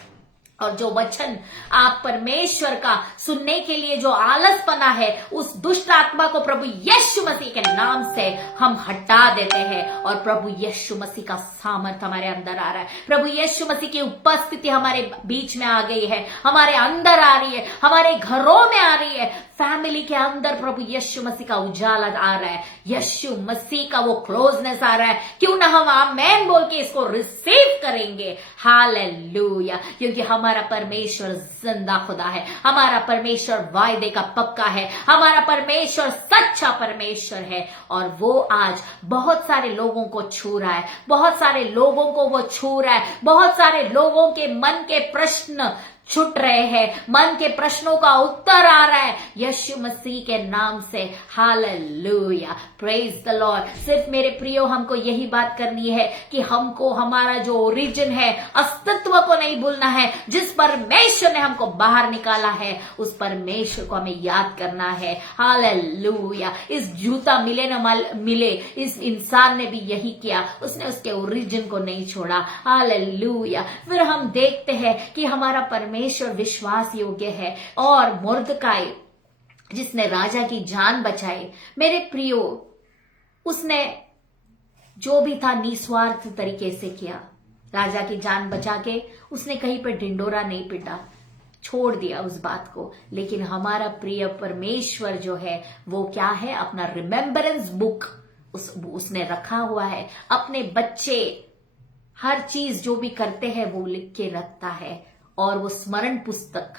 और जो वचन आप परमेश्वर का सुनने के लिए जो आलसपना है, उस दुष्ट आत्मा को प्रभु यीशु मसीह के नाम से हम हटा देते हैं और प्रभु यीशु मसीह का सामर्थ हमारे अंदर आ रहा है। प्रभु यीशु मसीह की उपस्थिति हमारे बीच में आ गई है, हमारे अंदर आ रही है, हमारे घरों में आ रही है, फैमिली के अंदर प्रभु यीशु मसीह का उजाला आ रहा है, यीशु मसीह का वो क्लोजनेस आ रहा है। क्यों ना हम आमेन बोल के इसको रिसीव करेंगे। हालेलुया। क्योंकि हमारा परमेश्वर जिंदा खुदा है, हमारा परमेश्वर वायदे का पक्का है, हमारा परमेश्वर सच्चा परमेश्वर है और वो आज बहुत सारे लोगों को छू रहा है, बहुत सारे लोगों को वो छू रहा है, बहुत सारे लोगों के मन के प्रश्न छुट रहे हैं, मन के प्रश्नों का उत्तर आ रहा है यीशु मसीह के नाम से। Hallelujah, praise the Lord. सिर्फ मेरे प्रियो हमको यही बात करनी है कि हमको हमारा जो ओरिजिन है, अस्तित्व को नहीं भूलना है। जिस परमेश्वर ने हमको बाहर निकाला है उस परमेश्वर को हमें याद करना है। हालेलुया। इस जूता मिले न मिले, इस इंसान ने भी यही किया, उसने उसके ओरिजिन को नहीं छोड़ा। हालेलुया। फिर हम देखते हैं कि हमारा परमेश्वर विश्वास योग्य है। और मुर्दकाई जिसने राजा की जान बचाई, मेरे प्रियो, उसने जो भी था निस्वार्थ तरीके से किया। राजा की जान बचा के उसने कहीं पर ढिंडोरा नहीं पिटा, छोड़ दिया उस बात को। लेकिन हमारा प्रिय परमेश्वर जो है वो क्या है, अपना रिमेम्बरेंस बुक उसने रखा हुआ है। अपने बच्चे हर चीज जो भी करते हैं वो लिख के रखता है और वो स्मरण पुस्तक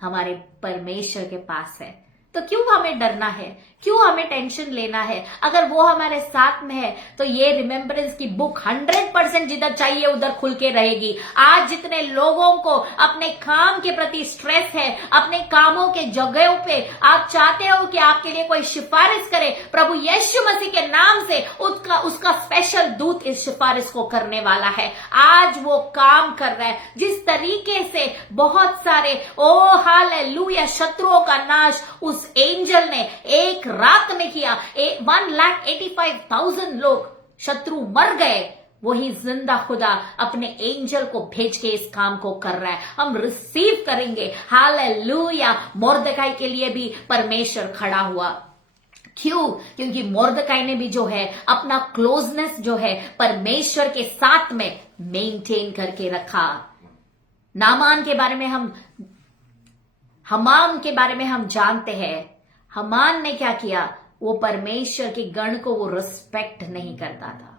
हमारे परमेश्वर के पास है। तो क्यों हमें डरना है, क्यों हमें टेंशन लेना है? अगर वो हमारे साथ में है तो ये रिमेम्बरेंस की बुक 100% जिधर चाहिए उधर खुल के रहेगी। आज जितने लोगों को अपने काम के प्रति स्ट्रेस है, अपने कामों के जगहों पे आप चाहते हो कि आपके लिए कोई सिफारिश करे, प्रभु यीशु मसीह के नाम से उसका स्पेशल दूत इस सिफारिश को करने वाला है। आज वो काम कर रहा है। जिस तरीके से बहुत सारे हालेलुया शत्रुओं का नाश उस एंजल ने एक रात में किया, 1,85,000 लोग शत्रु मर गए, वही जिंदा खुदा अपने एंजल को भेज के इस काम को कर रहा है। हम रिसीव करेंगे। हालेलुया। मुर्दकाई के लिए भी परमेश्वर खड़ा हुआ। क्यों? क्योंकि मुर्दकाई ने भी जो है अपना क्लोजनेस जो है परमेश्वर के साथ में मेंटेन करके रखा। नामान के बारे में हमान के बारे में हम जानते हैं। हमान ने क्या किया? वो परमेश्वर के गण को वो रिस्पेक्ट नहीं करता था।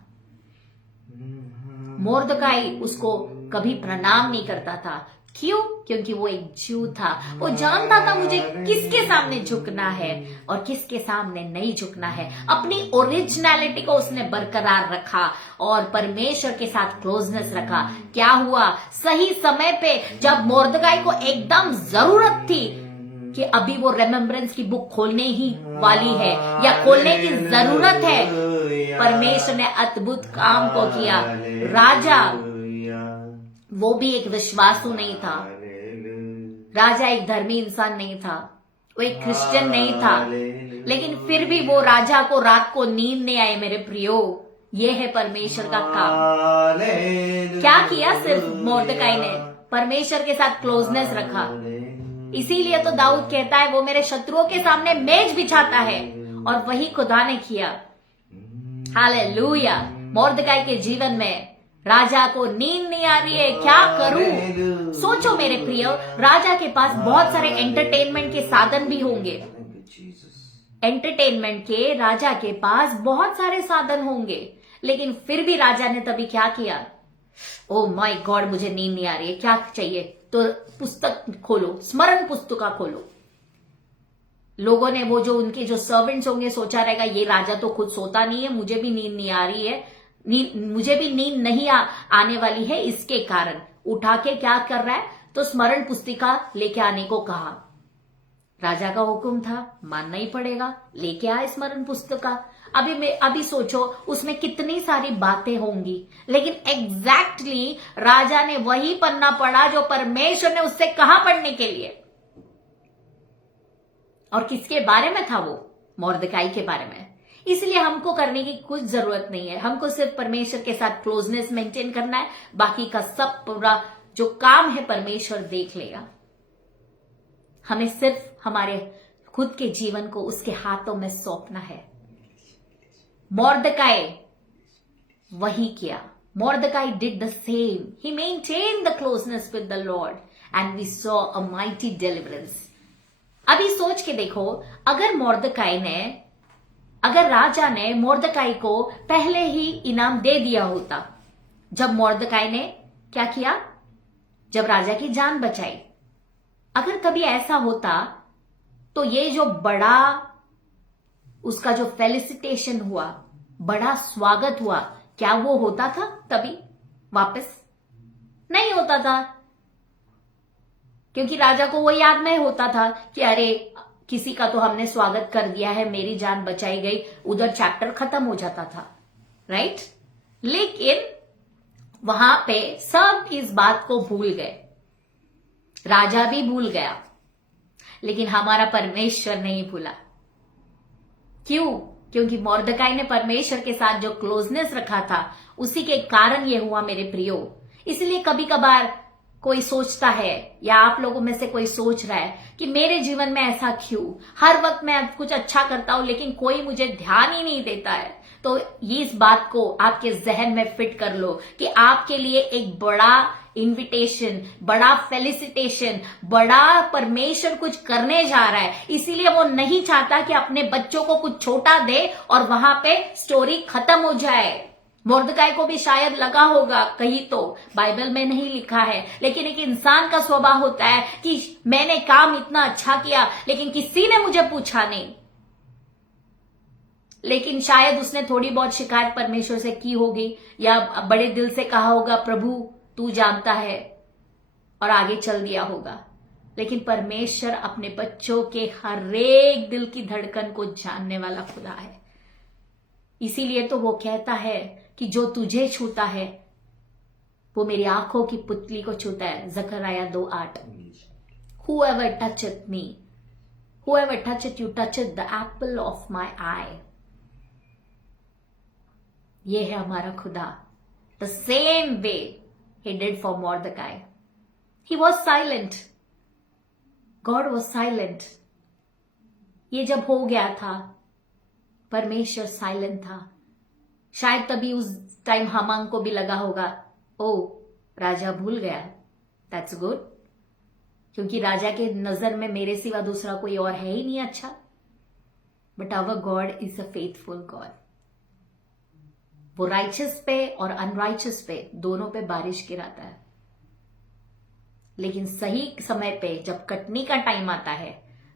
मुर्दकाई उसको कभी प्रणाम नहीं करता था। क्यों? क्योंकि वो एक जू था। वो जानता था मुझे किसके सामने झुकना है और किसके सामने नहीं झुकना है। अपनी ओरिजिनलिटी को उसने बरकरार रखा और परमेश्वर के साथ क्लोजनेस रखा। क्या हुआ? सही समय पे जब मुर्दकाई को एकदम जरूरत थी, कि अभी वो रिमेम्बरेंस की बुक खोलने ही वाली है या खोलने की जरूरत है। परमेश्वर ने अद्भुत काम को किया। राजा वो भी एक विश्वासु नहीं था, राजा एक धर्मी इंसान नहीं था, वो एक क्रिश्चियन नहीं था, लेकिन फिर भी वो राजा को रात को नींद नहीं आई। मेरे प्रियो, ये है परमेश्वर का काम। क्या किया सिर्फ मोर्दकाई ने? परमेश्वर के साथ क्लोजनेस रखा। इसीलिए तो दाऊद कहता है वो मेरे शत्रुओं के सामने मेज बिछाता है, और वही खुदा ने किया। हालेलुया। मोर्दकाई के जीवन में राजा को नींद नहीं आ रही है, क्या करूं? सोचो मेरे प्रिय, राजा के पास बहुत सारे एंटरटेनमेंट के साधन भी होंगे। एंटरटेनमेंट के राजा के पास बहुत सारे साधन होंगे, लेकिन फिर भी राजा ने तभी क्या किया? ओ माय गॉड, मुझे नींद नहीं आ रही है, क्या चाहिए? तो पुस्तक खोलो, स्मरण पुस्तिका खोलो। लोगों ने, वो जो उनके जो सर्वेंट्स होंगे, सोचा रहेगा ये राजा तो खुद सोता नहीं है, मुझे भी नींद नहीं आ रही है, मुझे भी नींद नहीं आने वाली है, इसके कारण उठा के क्या कर रहा है? तो स्मरण पुस्तिका लेके आने को कहा। राजा का हुक्म था, मानना ही पड़ेगा, लेके आए स्मरण पुस्तिका। अभी सोचो उसमें कितनी सारी बातें होंगी, लेकिन एग्जैक्टली राजा ने वही पढ़ना पड़ा जो परमेश्वर ने उससे कहा पढ़ने के लिए। और किसके बारे में था वो? मोर्दकाई के बारे में। इसलिए हमको करने की कुछ जरूरत नहीं है, हमको सिर्फ परमेश्वर के साथ क्लोजनेस मेंटेन करना है। बाकी का सब पूरा जो काम है परमेश्वर देख लेगा। हमें सिर्फ हमारे खुद के जीवन को उसके हाथों में सौंपना है। मोर्दकाई वही किया। Mordecai did the same. He maintained the closeness with the lord and we saw a mighty deliverance. अभी सोच के देखो, अगर राजा ने मोर्दकाई को पहले ही इनाम दे दिया होता, जब मोर्दकाई ने क्या किया? जब राजा की जान बचाई। अगर कभी ऐसा होता तो ये जो बड़ा उसका जो फेलिसिटेशन हुआ, बड़ा स्वागत हुआ, क्या वो होता था तभी वापस? नहीं होता था, क्योंकि राजा को वो याद नहीं होता था कि अरे किसी का तो हमने स्वागत कर दिया है, मेरी जान बचाई गई, उधर चैप्टर खत्म हो जाता था, राइट? लेकिन वहां पे सब इस बात को भूल गए, राजा भी भूल गया, लेकिन हमारा परमेश्वर नहीं भूला। क्यों? क्योंकि मोर्दकाई ने परमेश्वर के साथ जो क्लोजनेस रखा था, उसी के कारण ये हुआ मेरे प्रियो। इसलिए कभी कभार कोई सोचता है, या आप लोगों में से कोई सोच रहा है कि मेरे जीवन में ऐसा क्यों? हर वक्त मैं कुछ अच्छा करता हूं लेकिन कोई मुझे ध्यान ही नहीं देता है। तो ये इस बात को आपके जहन में फिट कर लो कि आपके लिए एक बड़ा इनविटेशन, बड़ा फेलिसिटेशन, बड़ा परमेश्वर कुछ करने जा रहा है। इसीलिए वो नहीं चाहता कि अपने बच्चों को कुछ छोटा दे और वहां पे स्टोरी खत्म हो जाए। मोर्दकाई को भी शायद लगा होगा कहीं, तो बाइबल में नहीं लिखा है, लेकिन एक इंसान का स्वभाव होता है कि मैंने काम इतना अच्छा किया लेकिन किसी ने मुझे पूछा नहीं। लेकिन शायद उसने थोड़ी बहुत शिकायत परमेश्वर से की होगी, या बड़े दिल से कहा होगा, प्रभु तू जानता है, और आगे चल दिया होगा। लेकिन परमेश्वर अपने बच्चों के हर एक दिल की धड़कन को जानने वाला खुदा है। इसीलिए तो वो कहता है कि जो तुझे छूता है वो मेरी आंखों की पुतली को छूता है। जकरया 2:8। Whoever toucheth me, whoever toucheth you, toucheth the apple of my eye. ये है हमारा खुदा। The same way he did for Mordecai. He was silent. God was silent. ये जब हो गया था, परमेश्वर साइलेंट था। शायद तभी उस टाइम हामान को भी लगा होगा, ओ राजा भूल गया, दैट्स गुड, क्योंकि राजा के नजर में मेरे सिवा दूसरा कोई और है ही नहीं अच्छा। But our God is a faithful God. वो राइचस पे और अनराइचस पे दोनों पे बारिश गिराता है, लेकिन सही समय पे जब कटनी का टाइम आता है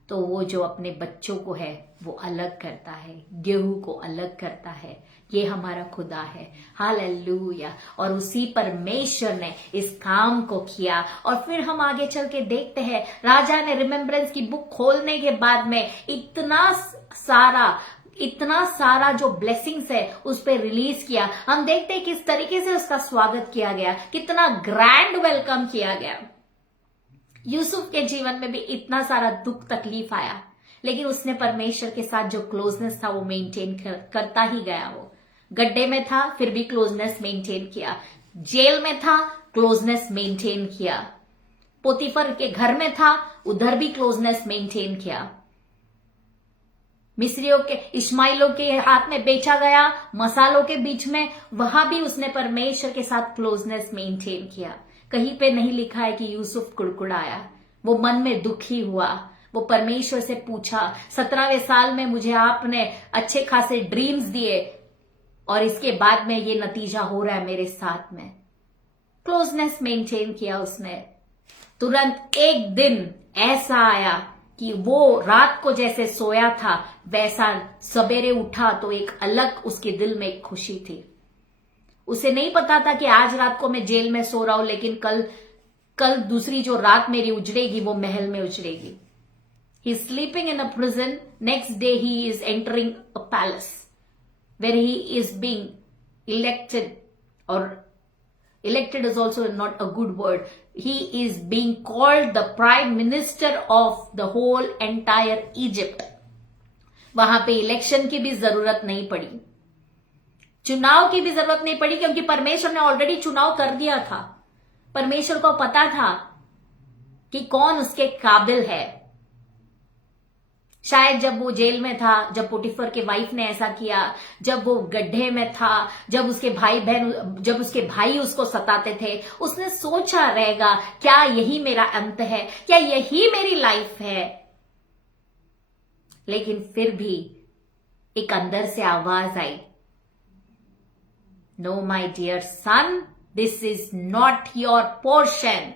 तो वो जो अपने बच्चों को है वो अलग करता है, गेहूं को अलग करता है। ये हमारा खुदा है, हालेलुया। और उसी परमेश्वर ने इस काम को किया। और फिर हम आगे चल के देखते हैं, राजा ने रिमेम्बरेंस की बुक खोलने के बाद में इतना सारा जो ब्लेसिंग्स है उस पर रिलीज किया। हम देखते हैं किस तरीके से उसका स्वागत किया गया, कितना ग्रैंड वेलकम किया गया। यूसुफ के जीवन में भी इतना सारा दुख तकलीफ आया, लेकिन उसने परमेश्वर के साथ जो क्लोजनेस था वो मेंटेन करता ही गया। वो गड्ढे में था फिर भी क्लोजनेस मेंटेन किया, जेल में था क्लोजनेस मेंटेन किया, पोतीफर के घर में था उधर भी क्लोजनेस मेंटेन किया, मिस्रियों के इस्माइलों के हाथ में बेचा गया, मसालों के बीच में, वहां भी उसने परमेश्वर के साथ क्लोजनेस मेंटेन किया। कहीं पे नहीं लिखा है कि यूसुफ कुड़कुड़ाया, वो मन में दुखी हुआ। वो परमेश्वर से पूछा, 17वें साल में मुझे आपने अच्छे खासे ड्रीम्स दिए और इसके बाद में ये नतीजा हो रहा है मेरे साथ में। क्लोजनेस मेंटेन किया उसने। तुरंत एक दिन ऐसा आया कि वो रात को जैसे सोया था वैसा सवेरे उठा तो एक अलग उसके दिल में एक खुशी थी। उसे नहीं पता था कि आज रात को मैं जेल में सो रहा हूं, लेकिन कल दूसरी जो रात मेरी उजड़ेगी वो महल में उजड़ेगी। He is sleeping in a prison, next day he is entering a palace where he is being elected, और elected is also not a good word. He is being called the prime minister of the whole entire Egypt. वहां पे election की भी जरूरत नहीं पड़ी, चुनाव की भी जरूरत नहीं पड़ी, क्योंकि परमेश्वर ने ऑलरेडी चुनाव कर दिया था। परमेश्वर को पता था कि कौन उसके काबिल है। शायद जब वो जेल में था, जब पोटीफर के वाइफ ने ऐसा किया, जब वो गड्ढे में था, जब उसके भाई उसको सताते थे, उसने सोचा रहेगा क्या यही मेरा अंत है, क्या यही मेरी लाइफ है। लेकिन फिर भी एक अंदर से आवाज आई, no my dear son, this is not your portion.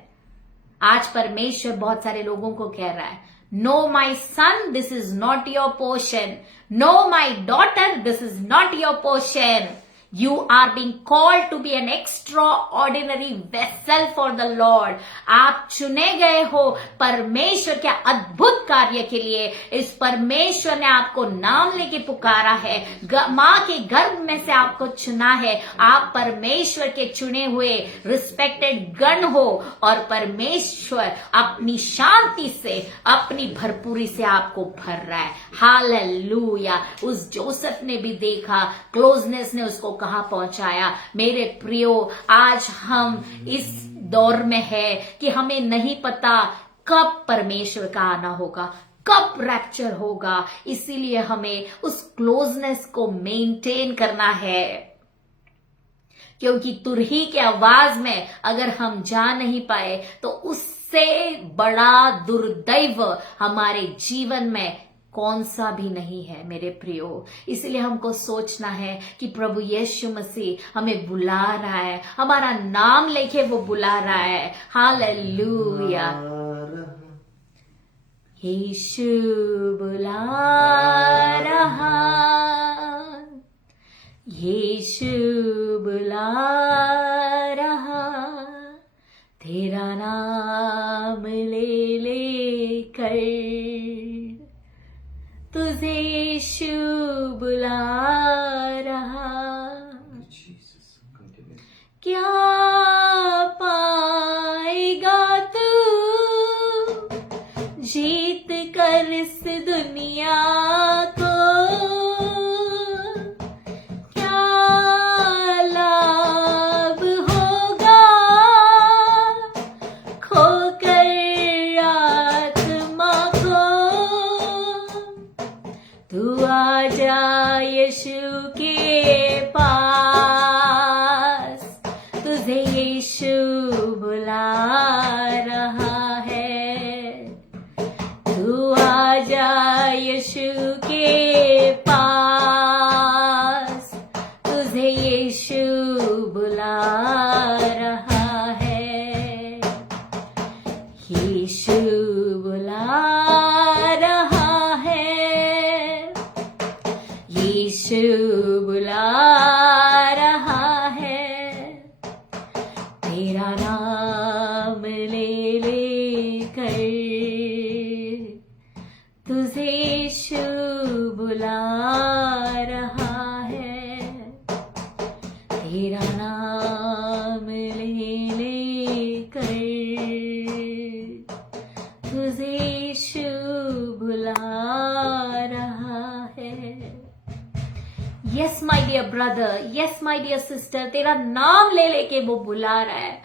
आज परमेश्वर बहुत सारे लोगों को कह रहा है, No, my son, this is not your portion. No, my daughter, this is not your portion. You are being called to be an extraordinary vessel for the Lord. आप चुने गए हो परमेश्वर के अद्भुत कार्य के लिए। इस परमेश्वर ने आपको नाम लेके पुकारा है, मां के गर्भ में से आपको चुना है। आप परमेश्वर के चुने हुए रिस्पेक्टेड गण हो, और परमेश्वर अपनी शांति से, अपनी भरपूरी से आपको भर रहा है। हालेलुया। उस जोसेफ ने भी देखा, क्लोजनेस ने उसको कहां पहुंचाया। मेरे प्रियो, आज हम इस दौर में है कि हमें नहीं पता कब परमेश्वर का आना होगा, कब रैप्चर होगा। इसीलिए हमें उस क्लोजनेस को मेंटेन करना है, क्योंकि तुरही के आवाज में अगर हम जा नहीं पाए तो उससे बड़ा दुर्दैव हमारे जीवन में कौन सा भी नहीं है मेरे प्रियो। इसलिए हमको सोचना है कि प्रभु यीशु मसीह हमें बुला रहा है, हमारा नाम लेके वो बुला रहा है। हालेलुया। यीशु बुला रहा, यीशु बुला रहा, तेरा नाम ले लेकर तुझे यीशु बुला रहा। क्या पाएगा तू जीत कर इस दुनिया को, क्या लाभ होगा खोकर आत्मा को। तू आजा यीशु के पास, तुझे यीशु बुला रहा है। तू आजा यीशु के पास, तुझे यीशु बुला रहा है। यीशु बुला रहा तेरा नाम ले ले कर तुझे यीशु बुला रहा है, तेरा नाम ले ले कर तुझे यीशु बुला रहा है। Yes my dear brother, yes my dear sister, तेरा नाम ले लेके वो बुला रहा है।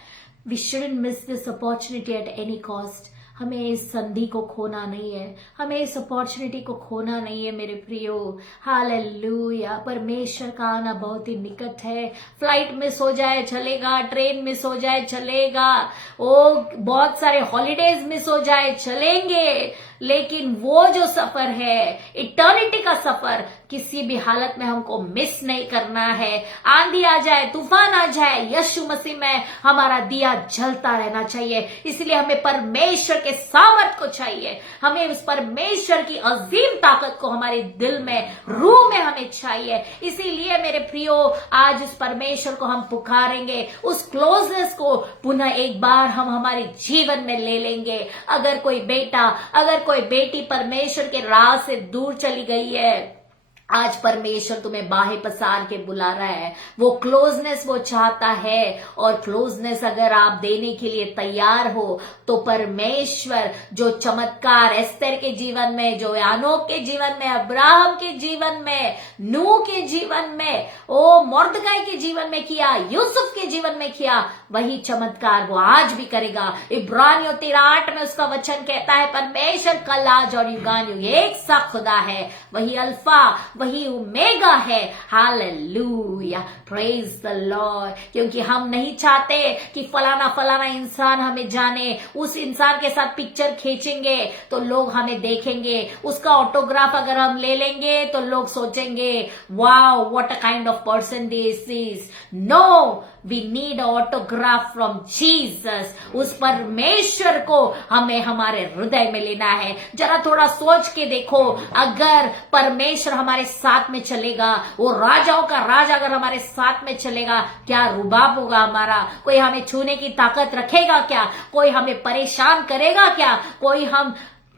We shouldn't miss this opportunity at any cost. हमें इस संधि को खोना नहीं है, हमें इस अपॉर्चुनिटी को खोना नहीं है मेरे प्रियो। हालेलुया। परमेश्वर का आना बहुत ही निकट है। फ्लाइट मिस हो जाए चलेगा, ट्रेन मिस हो जाए चलेगा, ओ बहुत सारे हॉलीडेज मिस हो जाए चलेंगे, लेकिन वो जो सफर है, इटर्निटी का सफर, किसी भी हालत में हमको मिस नहीं करना है। आंधी आ जाए, तूफान आ जाए, यीशु मसीह में हमारा दिया जलता रहना चाहिए। इसलिए हमें परमेश्वर के सामर्थ को चाहिए, हमें उस परमेश्वर की अजीम ताकत को हमारे दिल में, रूह में हमें चाहिए। इसीलिए मेरे प्रियो, आज उस परमेश्वर को हम पुकारेंगे, उस क्लोजनेस को पुनः एक बार हम हमारे जीवन में ले लेंगे। अगर कोई बेटा, अगर कोई बेटी परमेश्वर के राह से दूर चली गई है, आज परमेश्वर तुम्हें बाहें पसार के बुला रहा है। वो क्लोजनेस वो चाहता है, और क्लोजनेस अगर आप देने के लिए तैयार हो तो परमेश्वर जो चमत्कार एस्तर के जीवन में, जो यानोक के जीवन में, अब्राहम के जीवन में, नूह के जीवन में, ओ मोर्दकाई के जीवन में किया, यूसुफ के जीवन में किया, वही चमत्कार वो आज भी करेगा। इब्रानियों 13:8 में उसका वचन कहता है, परमेश्वर कल, आज और युगान युग एक सा खुदा है, वही अल्फा वही ओमेगा है। Hallelujah, praise the Lord. क्योंकि हम नहीं चाहते कि फलाना फलाना इंसान हमें जाने। उस इंसान के साथ पिक्चर खींचेंगे तो लोग हमें देखेंगे, उसका ऑटोग्राफ अगर हम ले लेंगे तो लोग सोचेंगे, wow what a kind of person this is. No, we need autograph from Jesus. उस परमेश्वर को हमें हमारे हृदय में लेना है। जरा थोड़ा सोच के देखो, अगर परमेश्वर हमारे साथ में चलेगा, वो राजाओं का राजा अगर हमारे साथ में चलेगा, क्या रुबाब होगा हमारा? कोई हमें छूने की ताकत रखेगा क्या? कोई हमें परेशान करेगा क्या? कोई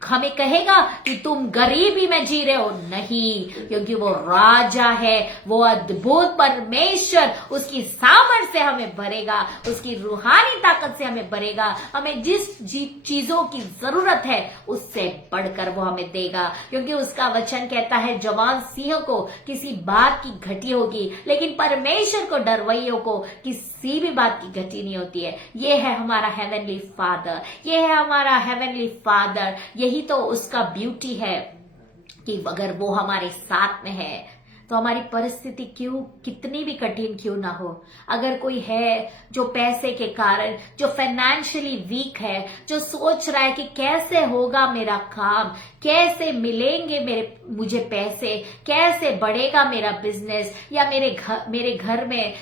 हमें कहेगा कि तुम गरीबी में जी रहे हो? नहीं, क्योंकि वो राजा है, वो अद्भुत परमेश्वर उसकी सामर्थ से हमें भरेगा, उसकी रूहानी ताकत से हमें भरेगा। हमें जिस चीजों की जरूरत है उससे बढ़कर वो हमें देगा, क्योंकि उसका वचन कहता है, जवान सिंह को किसी बात की घटी होगी, लेकिन परमेश्वर को डरवैयों को किसी भी बात की घटी नहीं होती है। ये है हमारा हेवनली फादर, ये है हमारा हेवनली फादर। यही तो उसका ब्यूटी है कि अगर वो हमारे साथ में है तो हमारी परिस्थिति कितनी भी कठिन क्यों ना हो। अगर कोई है जो पैसे के कारण, जो फाइनेंशियली वीक है, जो सोच रहा है कि कैसे होगा मेरा काम, कैसे मिलेंगे मुझे पैसे, कैसे बढ़ेगा मेरा बिजनेस, या मेरे घर में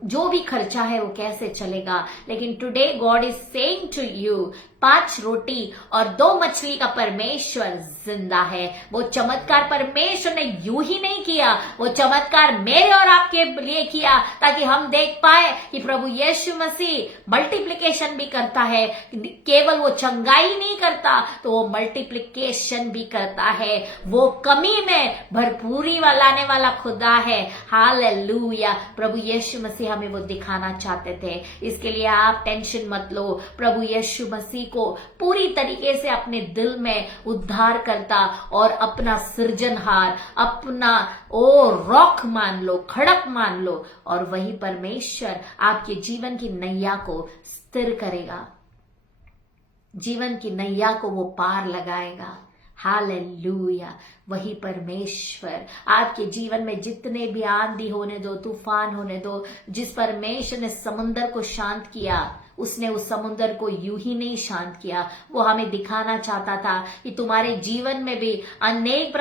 जो भी खर्चा है वो कैसे चलेगा, लेकिन today God is saying to you, 5 रोटी और 2 मछली का परमेश्वर जिंदा है। वो चमत्कार परमेश्वर ने यूं ही नहीं किया, वो चमत्कार मेरे और आपके लिए किया, ताकि हम देख पाए कि प्रभु यीशु मसीह मल्टीप्लिकेशन भी करता है। केवल वो चंगाई नहीं करता, तो वो मल्टीप्लिकेशन भी करता है। वो कमी में भरपूरी लाने वाला खुदा है। हालेलुया। प्रभु यीशु मसीह हमें वो दिखाना चाहते थे। इसके लिए आप टेंशन मत लो। प्रभु यीशु मसीह को पूरी तरीके से अपने दिल में उद्धार करता और अपना सृजनहार, अपना रॉक मान लो, खड़क मान लो, और वही परमेश्वर आपके जीवन की नैया को स्थिर करेगा, जीवन की नैया को वो पार लगाएगा। हालेलुया। वही परमेश्वर आपके जीवन में जितने भी आंधी होने दो, तूफान होने दो, जिस परमेश्वर ने समुंदर को शांत किया, उसने उस समुंदर को यूं ही नहीं शांत किया। वो हमें दिखाना चाहता था कि तुम्हारे जीवन में भी अनेक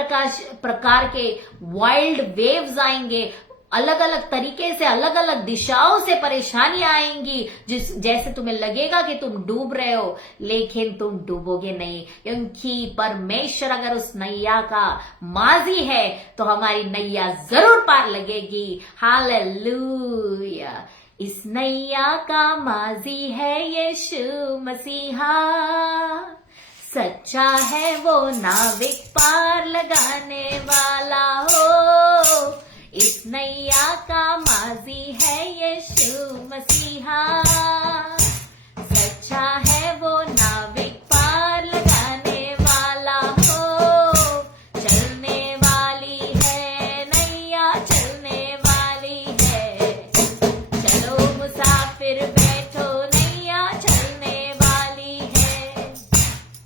प्रकार के वाइल्ड वेव्स आएंगे, अलग अलग तरीके से, अलग अलग दिशाओं से परेशानियां आएंगी, जैसे तुम्हें लगेगा कि तुम डूब रहे हो, लेकिन तुम डूबोगे नहीं, क्योंकि परमेश्वर अगर उस नैया का माजी है तो हमारी नैया जरूर पार लगेगी। हालेलुया। इस नैया का माजी है यीशु मसीहा, सच्चा है वो नाविक पार लगाने वाला हो। इस नैया का माजी है यीशु मसीहा, सच्चा है वो नाविक पार लगाने वाला हो। चलने वाली है नैया, चलने वाली है, चलो मुसाफिर बैठो नैया चलने वाली है,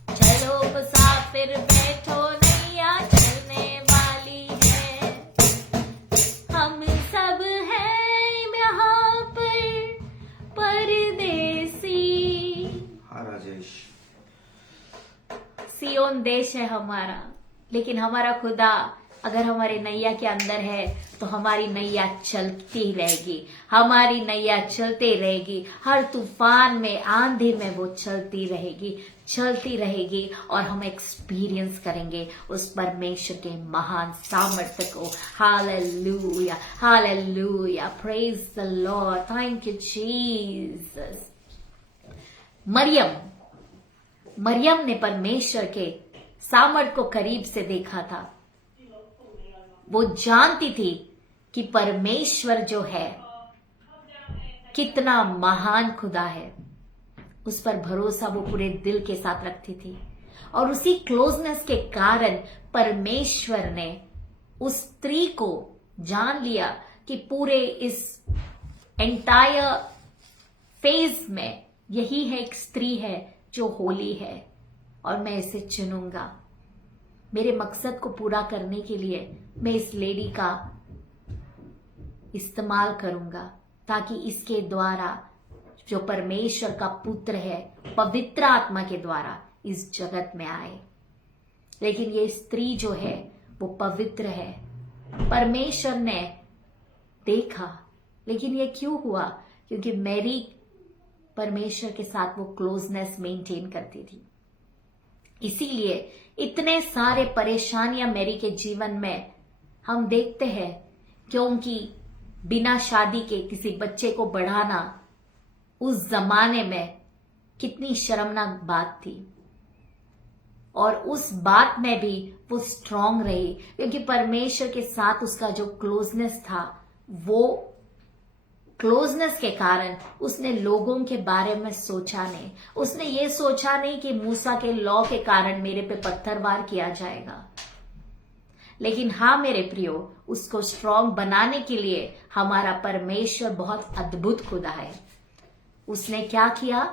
चलो मुसाफिर बैठो नैया चलने वाली है। हम सब हैं यहाँ पर परदेसी, हाँ राजेश, सियोन देश है हमारा, लेकिन हमारा खुदा अगर हमारे नैया के अंदर है तो हमारी नैया चलती रहेगी, हमारी नैया चलती रहेगी। हर तूफान में, आंधी में वो चलती रहेगी, चलती रहेगी, और हम एक्सपीरियंस करेंगे उस परमेश्वर के महान सामर्थ्य को। Hallelujah, hallelujah, praise the Lord, thank you Jesus. मरियम ने परमेश्वर के सामर्थ को करीब से देखा था। वो जानती थी कि परमेश्वर जो है कितना महान खुदा है, उस पर भरोसा वो पूरे दिल के साथ रखती थी। और उसी क्लोजनेस के कारण परमेश्वर ने उस स्त्री को जान लिया कि पूरे इस एंटायर फेज में यही है एक स्त्री है जो होली है, और मैं इसे चुनूंगा। मेरे मकसद को पूरा करने के लिए मैं इस लेडी का इस्तेमाल करूंगा, ताकि इसके द्वारा जो परमेश्वर का पुत्र है पवित्र आत्मा के द्वारा इस जगत में आए। लेकिन ये स्त्री जो है वो पवित्र है, परमेश्वर ने देखा। लेकिन ये क्यों हुआ? क्योंकि मैरी परमेश्वर के साथ वो क्लोजनेस मेंटेन करती थी। इसीलिए इतने सारे परेशानियां मैरी के जीवन में हम देखते हैं, क्योंकि बिना शादी के किसी बच्चे को बढ़ाना उस जमाने में कितनी शर्मनाक बात थी। और उस बात में भी वो स्ट्रांग रही, क्योंकि परमेश्वर के साथ उसका जो क्लोजनेस था, वो क्लोजनेस के कारण उसने लोगों के बारे में सोचा नहीं। उसने ये सोचा नहीं कि मूसा के लॉ के कारण मेरे पे पत्थरवार किया जाएगा। लेकिन हाँ मेरे प्रियो, उसको स्ट्रांग बनाने के लिए हमारा परमेश्वर बहुत अद्भुत खुदा है। उसने क्या किया?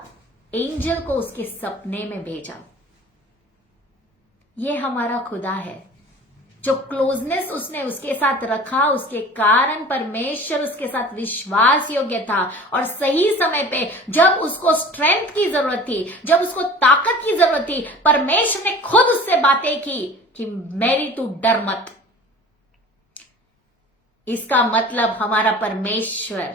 एंजल को उसके सपने में भेजा। ये हमारा खुदा है। जो क्लोजनेस उसने उसके साथ रखा, उसके कारण परमेश्वर उसके साथ विश्वास योग्य था। और सही समय पे जब उसको स्ट्रेंथ की जरूरत थी, जब उसको ताकत की जरूरत थी, परमेश्वर ने खुद उससे बातें की कि मैरी तू डर मत। इसका मतलब हमारा परमेश्वर,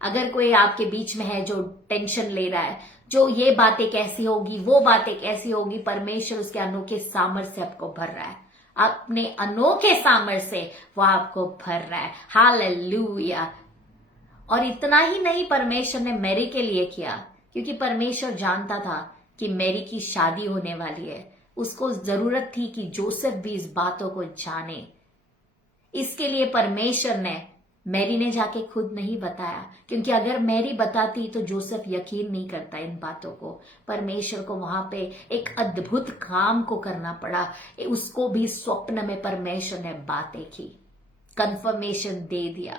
अगर कोई आपके बीच में है जो टेंशन ले रहा है, जो ये बातें कैसी होगी, वो बातें कैसी होगी, परमेश्वर उसके अनोखे सामर्थ्य से आपको भर रहा है। अपने अनोखे सामर्थ्य से वो आपको भर रहा है। हालेलुया। और इतना ही नहीं परमेश्वर ने मैरी के लिए किया, क्योंकि परमेश्वर जानता था कि मैरी की शादी होने वाली है। उसको जरूरत थी कि जोसेफ भी इस बातों को जाने। इसके लिए परमेश्वर ने, मैरी ने जाके खुद नहीं बताया, क्योंकि अगर मैरी बताती तो जोसेफ यकीन नहीं करता इन बातों को। परमेश्वर को वहां पे एक अद्भुत काम को करना पड़ा। उसको भी स्वप्न में परमेश्वर ने बातें की, कंफर्मेशन दे दिया।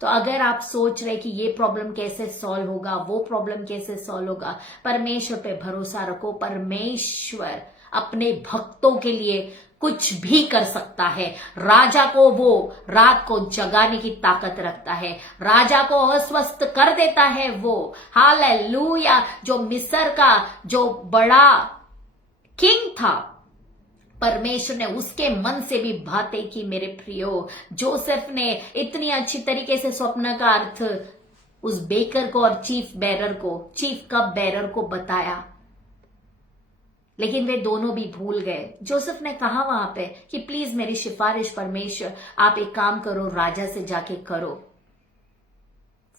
तो अगर आप सोच रहे कि ये प्रॉब्लम कैसे सॉल्व होगा, वो प्रॉब्लम कैसे सॉल्व होगा, परमेश्वर पे भरोसा रखो। परमेश्वर अपने भक्तों के लिए कुछ भी कर सकता है। राजा को वो रात को जगाने की ताकत रखता है, राजा को अस्वस्थ कर देता है वो। हालेलुया। जो मिस्र का जो बड़ा किंग था, परमेश्वर ने उसके मन से भी बातें की। मेरे प्रियो, जोसेफ ने इतनी अच्छी तरीके से स्वप्न का अर्थ उस बेकर को और चीफ कप बेरर को बताया, लेकिन वे दोनों भी भूल गए। जोसेफ ने कहा वहां पे कि प्लीज मेरी सिफारिश परमेश्वर, आप एक काम करो, राजा से जाके करो।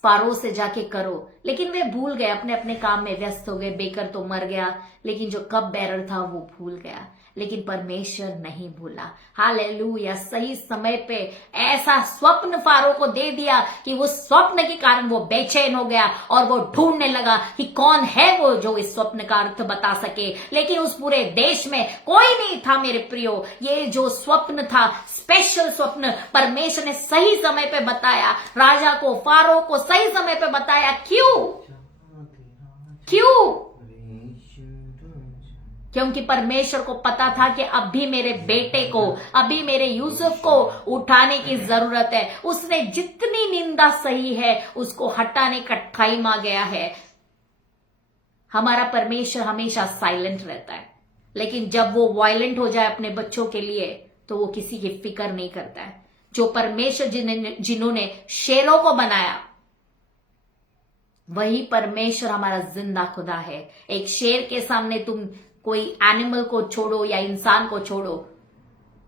फारो से जाके करो, लेकिन वे भूल गए, अपने अपने काम में व्यस्त हो गए। बेकर तो मर गया, लेकिन जो कप बेरर था वो भूल गया, लेकिन परमेश्वर नहीं भूला। हालेलुया। सही समय पे ऐसा स्वप्न फारो को दे दिया कि वो स्वप्न के कारण वो बेचैन हो गया और वो ढूंढने लगा कि कौन है वो जो इस स्वप्न का अर्थ बता सके, लेकिन उस पूरे देश में कोई नहीं था मेरे प्रियो। ये जो स्वप्न था, स्पेशल स्वप्न, परमेश्वर ने सही समय पे बताया, राजा को, फारो को सही समय पे बताया। क्यों? क्योंकि परमेश्वर को पता था कि अभी मेरे बेटे को, अभी मेरे यूसुफ को उठाने की जरूरत है। उसने जितनी निंदा सही है उसको हटाने का टाइम आ गया है। हमारा परमेश्वर हमेशा साइलेंट रहता है, लेकिन जब वो वायलेंट हो जाए अपने बच्चों के लिए तो वो किसी की फिक्र नहीं करता है। जो परमेश्वर जिन्होंने शेरों को बनाया, वही परमेश्वर हमारा जिंदा खुदा है। एक शेर के सामने तुम कोई एनिमल को छोड़ो या इंसान को छोड़ो,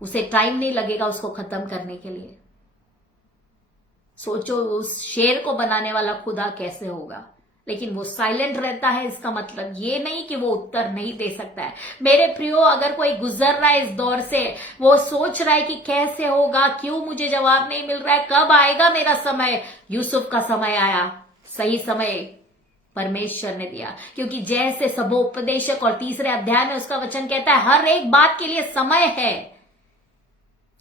उसे टाइम नहीं लगेगा उसको खत्म करने के लिए। सोचो उस शेर को बनाने वाला खुदा कैसे होगा, लेकिन वो साइलेंट रहता है। इसका मतलब ये नहीं कि वो उत्तर नहीं दे सकता है। मेरे प्रियो, अगर कोई गुजर रहा है इस दौर से, वो सोच रहा है कि कैसे होगा, क्यों मुझे जवाब नहीं मिल रहा है, कब आएगा मेरा समय। यूसुफ का समय आया, सही समय परमेश्वर ने दिया, क्योंकि जैसे सबोपदेशक और 3 अध्याय में उसका वचन कहता है, हर एक बात के लिए समय है,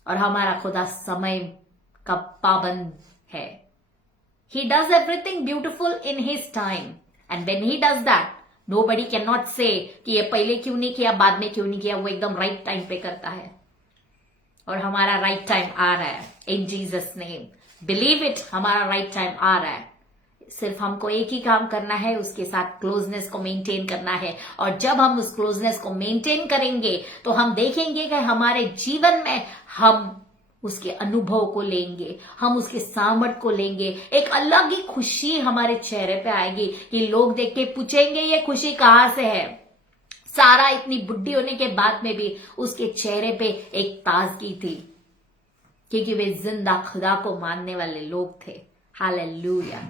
और हमारा खुदा समय का पाबंद है। He does everything beautiful in his time, and when he does that, nobody cannot say कि ये पहले क्यों नहीं किया, बाद में क्यों नहीं किया। वो एकदम राइट टाइम पे करता है, और हमारा राइट टाइम आ रहा है। इन जीसस नेम, बिलीव इट, हमारा राइट टाइम आ रहा है। सिर्फ हमको एक ही काम करना है, उसके साथ क्लोजनेस को मेंटेन करना है। और जब हम उस क्लोजनेस को मेंटेन करेंगे तो हम देखेंगे कि हमारे जीवन में हम उसके अनुभव को लेंगे, हम उसके सामर्थ को लेंगे। एक अलग ही खुशी हमारे चेहरे पे आएगी कि लोग देख के पूछेंगे ये खुशी कहां से है। सारा इतनी बुढ़ी होने के बाद में भी उसके चेहरे पे एक ताजगी थी, क्योंकि वे जिंदा खुदा को मानने वाले लोग थे। हालेलुया।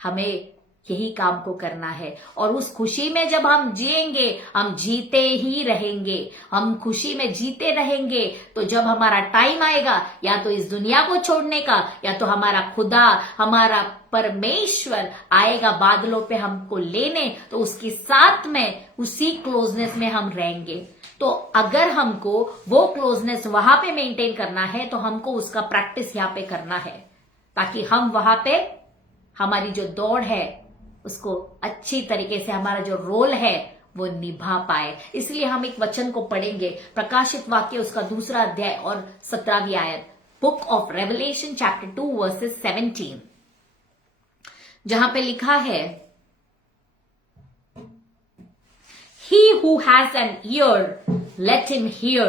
हमें यही काम को करना है, और उस खुशी में जब हम जिएंगे, हम जीते ही रहेंगे। हम खुशी में जीते रहेंगे, तो जब हमारा टाइम आएगा या तो इस दुनिया को छोड़ने का, या तो हमारा खुदा, हमारा परमेश्वर आएगा बादलों पे हमको लेने, तो उसके साथ में उसी क्लोजनेस में हम रहेंगे। तो अगर हमको वो क्लोजनेस वहां पे मेंटेन करना है, तो हमको उसका प्रैक्टिस यहाँ पे करना है, ताकि हम वहां पे हमारी जो दौड़ है उसको अच्छी तरीके से, हमारा जो रोल है वो निभा पाए। इसलिए हम एक वचन को पढ़ेंगे, प्रकाशित वाक्य उसका 2 अध्याय और 17वीं आयत, book of revelation chapter 2 versus 17, जहां पे लिखा है, He who has an ear, let him hear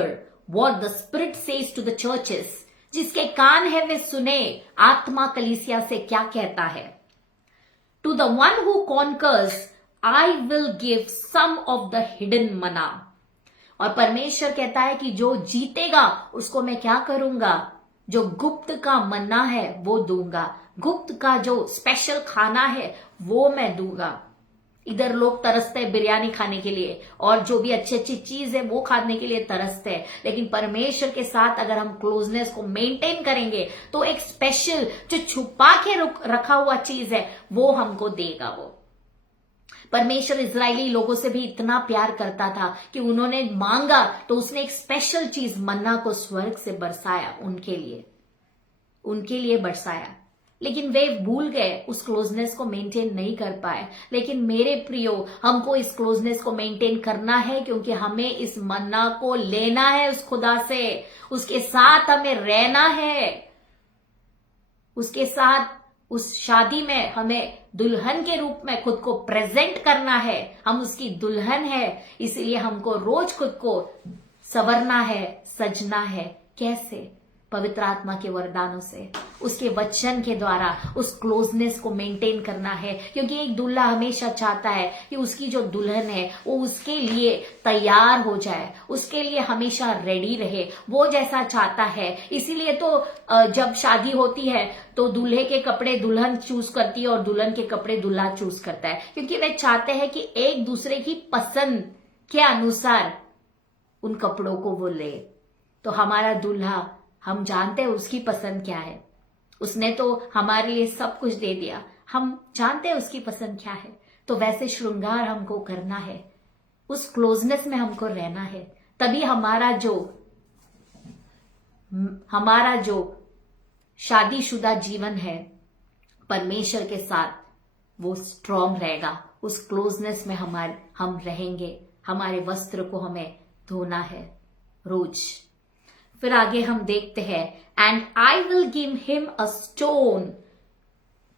what the Spirit says to the churches. जिसके कान है वे सुने, आत्मा कलीसिया से क्या कहता है। To the one who conquers, I will give some of the hidden manna. और परमेश्वर कहता है कि जो जीतेगा उसको मैं क्या करूंगा, जो गुप्त का मन्ना है वो दूंगा, गुप्त का जो स्पेशल खाना है वो मैं दूंगा। इधर लोग तरसते हैं बिरयानी खाने के लिए, और जो भी अच्छी अच्छी चीज है वो खाने के लिए तरसते हैं, लेकिन परमेश्वर के साथ अगर हम क्लोजनेस को मेंटेन करेंगे तो एक स्पेशल जो छुपा के रखा हुआ चीज है वो हमको देगा। वो परमेश्वर इजरायली लोगों से भी इतना प्यार करता था कि उन्होंने मांगा तो उसने एक स्पेशल चीज, मन्ना को स्वर्ग से बरसाया, उनके लिए बरसाया, लेकिन वे भूल गए, उस क्लोजनेस को मेंटेन नहीं कर पाए। लेकिन मेरे प्रियो, हमको इस क्लोजनेस को मेंटेन करना है, क्योंकि हमें इस मन्ना को लेना है उस खुदा से, उसके साथ हमें रहना है, उसके साथ उस शादी में हमें दुल्हन के रूप में खुद को प्रेजेंट करना है। हम उसकी दुल्हन है, इसलिए हमको रोज खुद को संवरना है, सजना है। कैसे? पवित्र आत्मा के वरदानों से, उसके वचन के द्वारा उस क्लोजनेस को मेंटेन करना है। क्योंकि एक दूल्हा हमेशा चाहता है कि उसकी जो दुल्हन है वो उसके लिए तैयार हो जाए, उसके लिए हमेशा रेडी रहे, वो जैसा चाहता है। इसीलिए तो जब शादी होती है तो दूल्हे के कपड़े दुल्हन चूज करती है और दुल्हन के कपड़े दूल्हा चूज करता है, क्योंकि वे चाहते हैं कि एक दूसरे की पसंद के अनुसार उन कपड़ों को वो ले। तो हमारा दूल्हा, हम जानते हैं उसकी पसंद क्या है, उसने तो हमारे लिए सब कुछ दे दिया, हम जानते हैं उसकी पसंद क्या है। तो वैसे श्रृंगार हमको करना है, उस क्लोजनेस में हमको रहना है, तभी हमारा जो शादीशुदा जीवन है परमेश्वर के साथ वो स्ट्रांग रहेगा। उस क्लोजनेस में हम रहेंगे। हमारे वस्त्र को हमें धोना है रोज। फिर आगे हम देखते हैं, and I will give him a stone.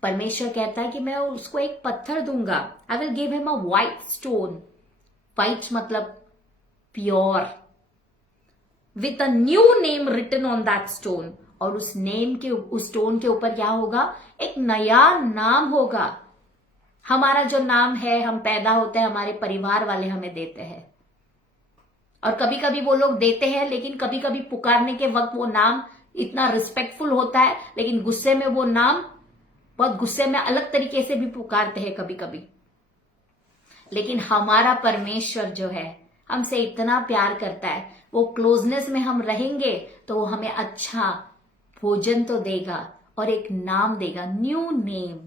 परमेश्वर कहता है कि मैं उसको एक पत्थर दूंगा। I will give him a white stone. White मतलब pure, with a new name written on that stone. और उस स्टोन के ऊपर क्या होगा? एक नया नाम होगा। हमारा जो नाम है, हम पैदा होते हैं, हमारे परिवार वाले हमें देते हैं, और कभी कभी वो लोग देते हैं, लेकिन कभी कभी पुकारने के वक्त वो नाम इतना रिस्पेक्टफुल होता है, लेकिन गुस्से में वो नाम बहुत गुस्से में अलग तरीके से भी पुकारते हैं कभी कभी। लेकिन हमारा परमेश्वर जो है हमसे इतना प्यार करता है, वो क्लोजनेस में हम रहेंगे तो वो हमें अच्छा भोजन तो देगा और एक नाम देगा, new name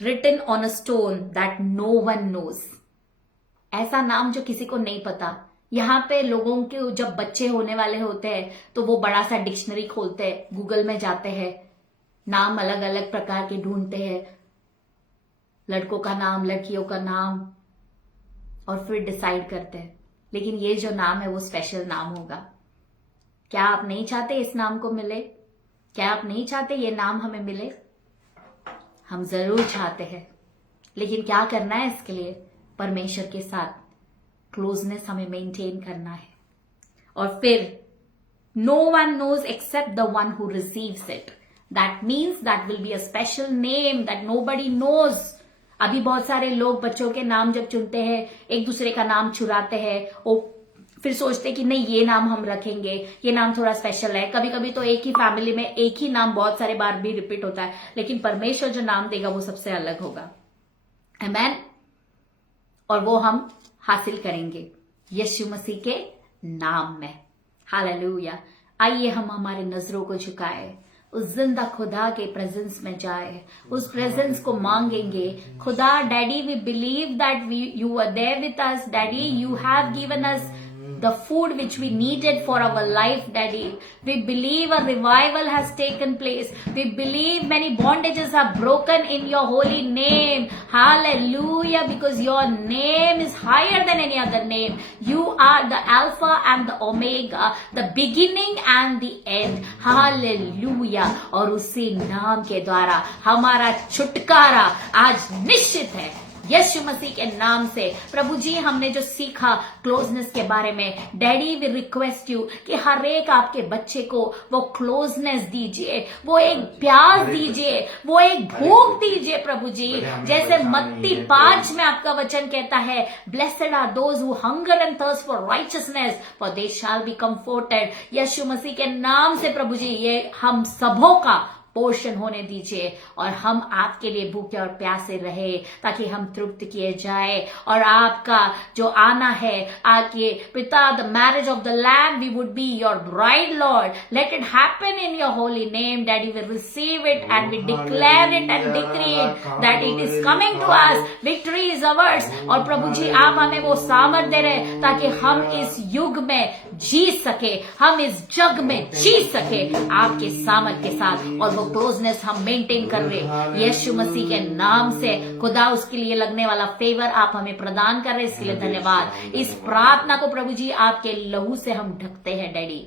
written on a stone that no one knows. ऐसा नाम जो किसी को नहीं पता। यहाँ पे लोगों के जब बच्चे होने वाले होते हैं तो वो बड़ा सा डिक्शनरी खोलते हैं, गूगल में जाते हैं, नाम अलग अलग प्रकार के ढूंढते हैं, लड़कों का नाम, लड़कियों का नाम, और फिर डिसाइड करते हैं। लेकिन ये जो नाम है वो स्पेशल नाम होगा। क्या आप नहीं चाहते इस नाम को मिले? क्या आप नहीं चाहते ये नाम हमें मिले? हम जरूर चाहते हैं, लेकिन क्या करना है इसके लिए? परमेश्वर के साथ क्लोजनेस हमें मेंटेन करना है। और फिर no one knows except the one who receives it. That means that will be a special name that nobody knows. अभी बहुत सारे लोग बच्चों के नाम जब चुनते हैं, एक दूसरे का नाम चुराते हैं, और फिर सोचते कि नहीं ये नाम हम रखेंगे, ये नाम थोड़ा स्पेशल है। कभी कभी तो एक ही फैमिली में एक ही नाम बहुत सारे बार भी रिपीट होता है, लेकिन परमेश्वर जो नाम देगा वो सबसे अलग होगा। आमेन। और वो हम हासिल करेंगे यीशु मसीह के नाम में। हालेलुया। आइए हम हमारे नजरों को झुकाए, उस जिंदा खुदा के प्रेजेंस में जाए, उस प्रेजेंस को मांगेंगे। खुदा, daddy, we believe that you are there with us. Daddy, you have given us the food which we needed for our life, Daddy. We believe a revival has taken place. We believe many bondages are broken in your holy name. Hallelujah, because your name is higher than any other name. You are the Alpha and the Omega, the beginning and the end. Hallelujah. और उसी नाम के द्वारा हमारा छुटकारा आज निश्चित है, यीशु मसीह के नाम से। प्रभु जी, हमने जो सीखा क्लोजनेस के बारे में, डैडी वी रिक्वेस्ट यू कि हर एक आपके बच्चे को वो क्लोजनेस दीजिए, वो एक प्यार दीजिए, वो एक भूख दीजिए प्रभु जी। जैसे मत्ती 5 में आपका वचन कहता है, blessed are those who hunger and thirst for righteousness for they shall be comforted. Yeshu Masih के नाम से प्रभु जी ये हम सबों का पोषण होने दीजिए, और हम आपके लिए भूखे और प्यासे रहे, ताकि हम तृप्त किए जाए। और आपका जो आना है, आके पिता, the marriage of the lamb, we would be your bride Lord. Let it happen in your holy name, daddy. We receive it and we declare it and decree it that it is coming to us. Victory is ours. और प्रभु जी, आप हमें वो सामर्थ दे रहे ताकि हम इस युग में जी सके, हम इस जग में जी सके आपके सामर्थ के साथ, और वो क्लोजनेस हम मेंटेन कर रहे यीशु मसीह के नाम से। खुदा, उसके लिए लगने वाला फेवर आप हमें प्रदान कर रहे, इसके लिए धन्यवाद। इस प्रार्थना को प्रभु जी आपके लहू से हम ढकते हैं डैडी।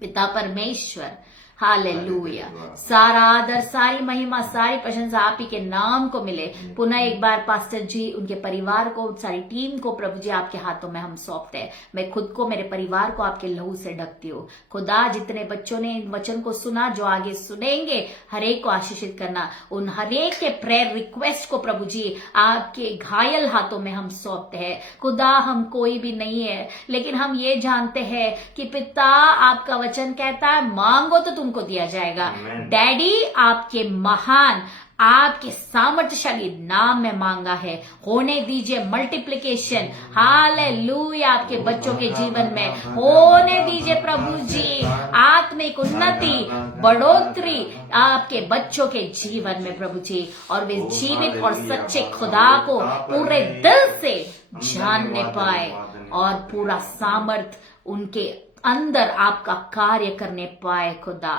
पिता परमेश्वर, हालेलुया। सारा आदर, सारी महिमा, सारी प्रशंसा आप ही के नाम को मिले। पुनः एक बार पास्टर जी, उनके परिवार को, सारी टीम को प्रभु जी आपके हाथों में हम सौंपते हैं। मैं खुद को, मेरे परिवार को आपके लहू से ढकती हूँ। खुदा, जितने बच्चों ने इन वचन को सुना, जो आगे सुनेंगे, हरेक को आशीषित करना। उन हरेक के प्रेयर रिक्वेस्ट को प्रभु जी आपके घायल हाथों में हम सौंपते हैं। खुदा, हम कोई भी नहीं है, लेकिन हम ये जानते हैं कि पिता, आपका वचन कहता है मांगो तो तुमको दिया जाएगा। डैडी, आपके महान, आपके सामर्थ्यशाली नाम में मांगा है। होने दीजिए मल्टीप्लिकेशन, हालेलुया, आपके बच्चों के जीवन में होने दीजिए प्रभु जी। आत्मिक उन्नति, बढ़ोतरी आपके बच्चों के जीवन में प्रभु जी, और वे जीवित और सच्चे खुदा को पूरे दिल से जानने पाए, और पूरा सामर्थ उनके अंदर आपका कार्य करने पाए। खुदा,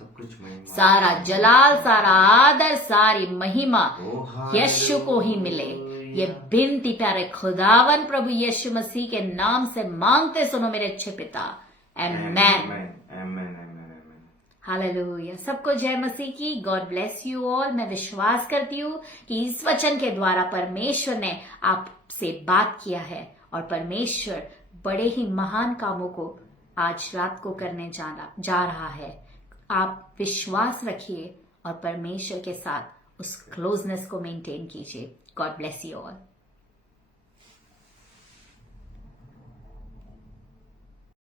सब कुछ महिमा, सारा जलाल, सारा आदर, सारी महिमा यीशु को ही मिले। ये बिनती प्यारे खुदावन प्रभु यीशु मसीह के नाम से मांगते सुनो मेरे अच्छे पिता। आमेन। हालेलुया। सबको जय मसीह की। God bless you all. मैं विश्वास करती हूँ कि इस वचन के द्वारा परमेश्वर ने आपसे बात किया है, और परमेश्वर बड़े ही महान कामों को आज रात को करने जा रहा है। आप विश्वास रखिए और परमेश्वर के साथ उस क्लोजनेस को मेंटेन कीजिए। God bless you all.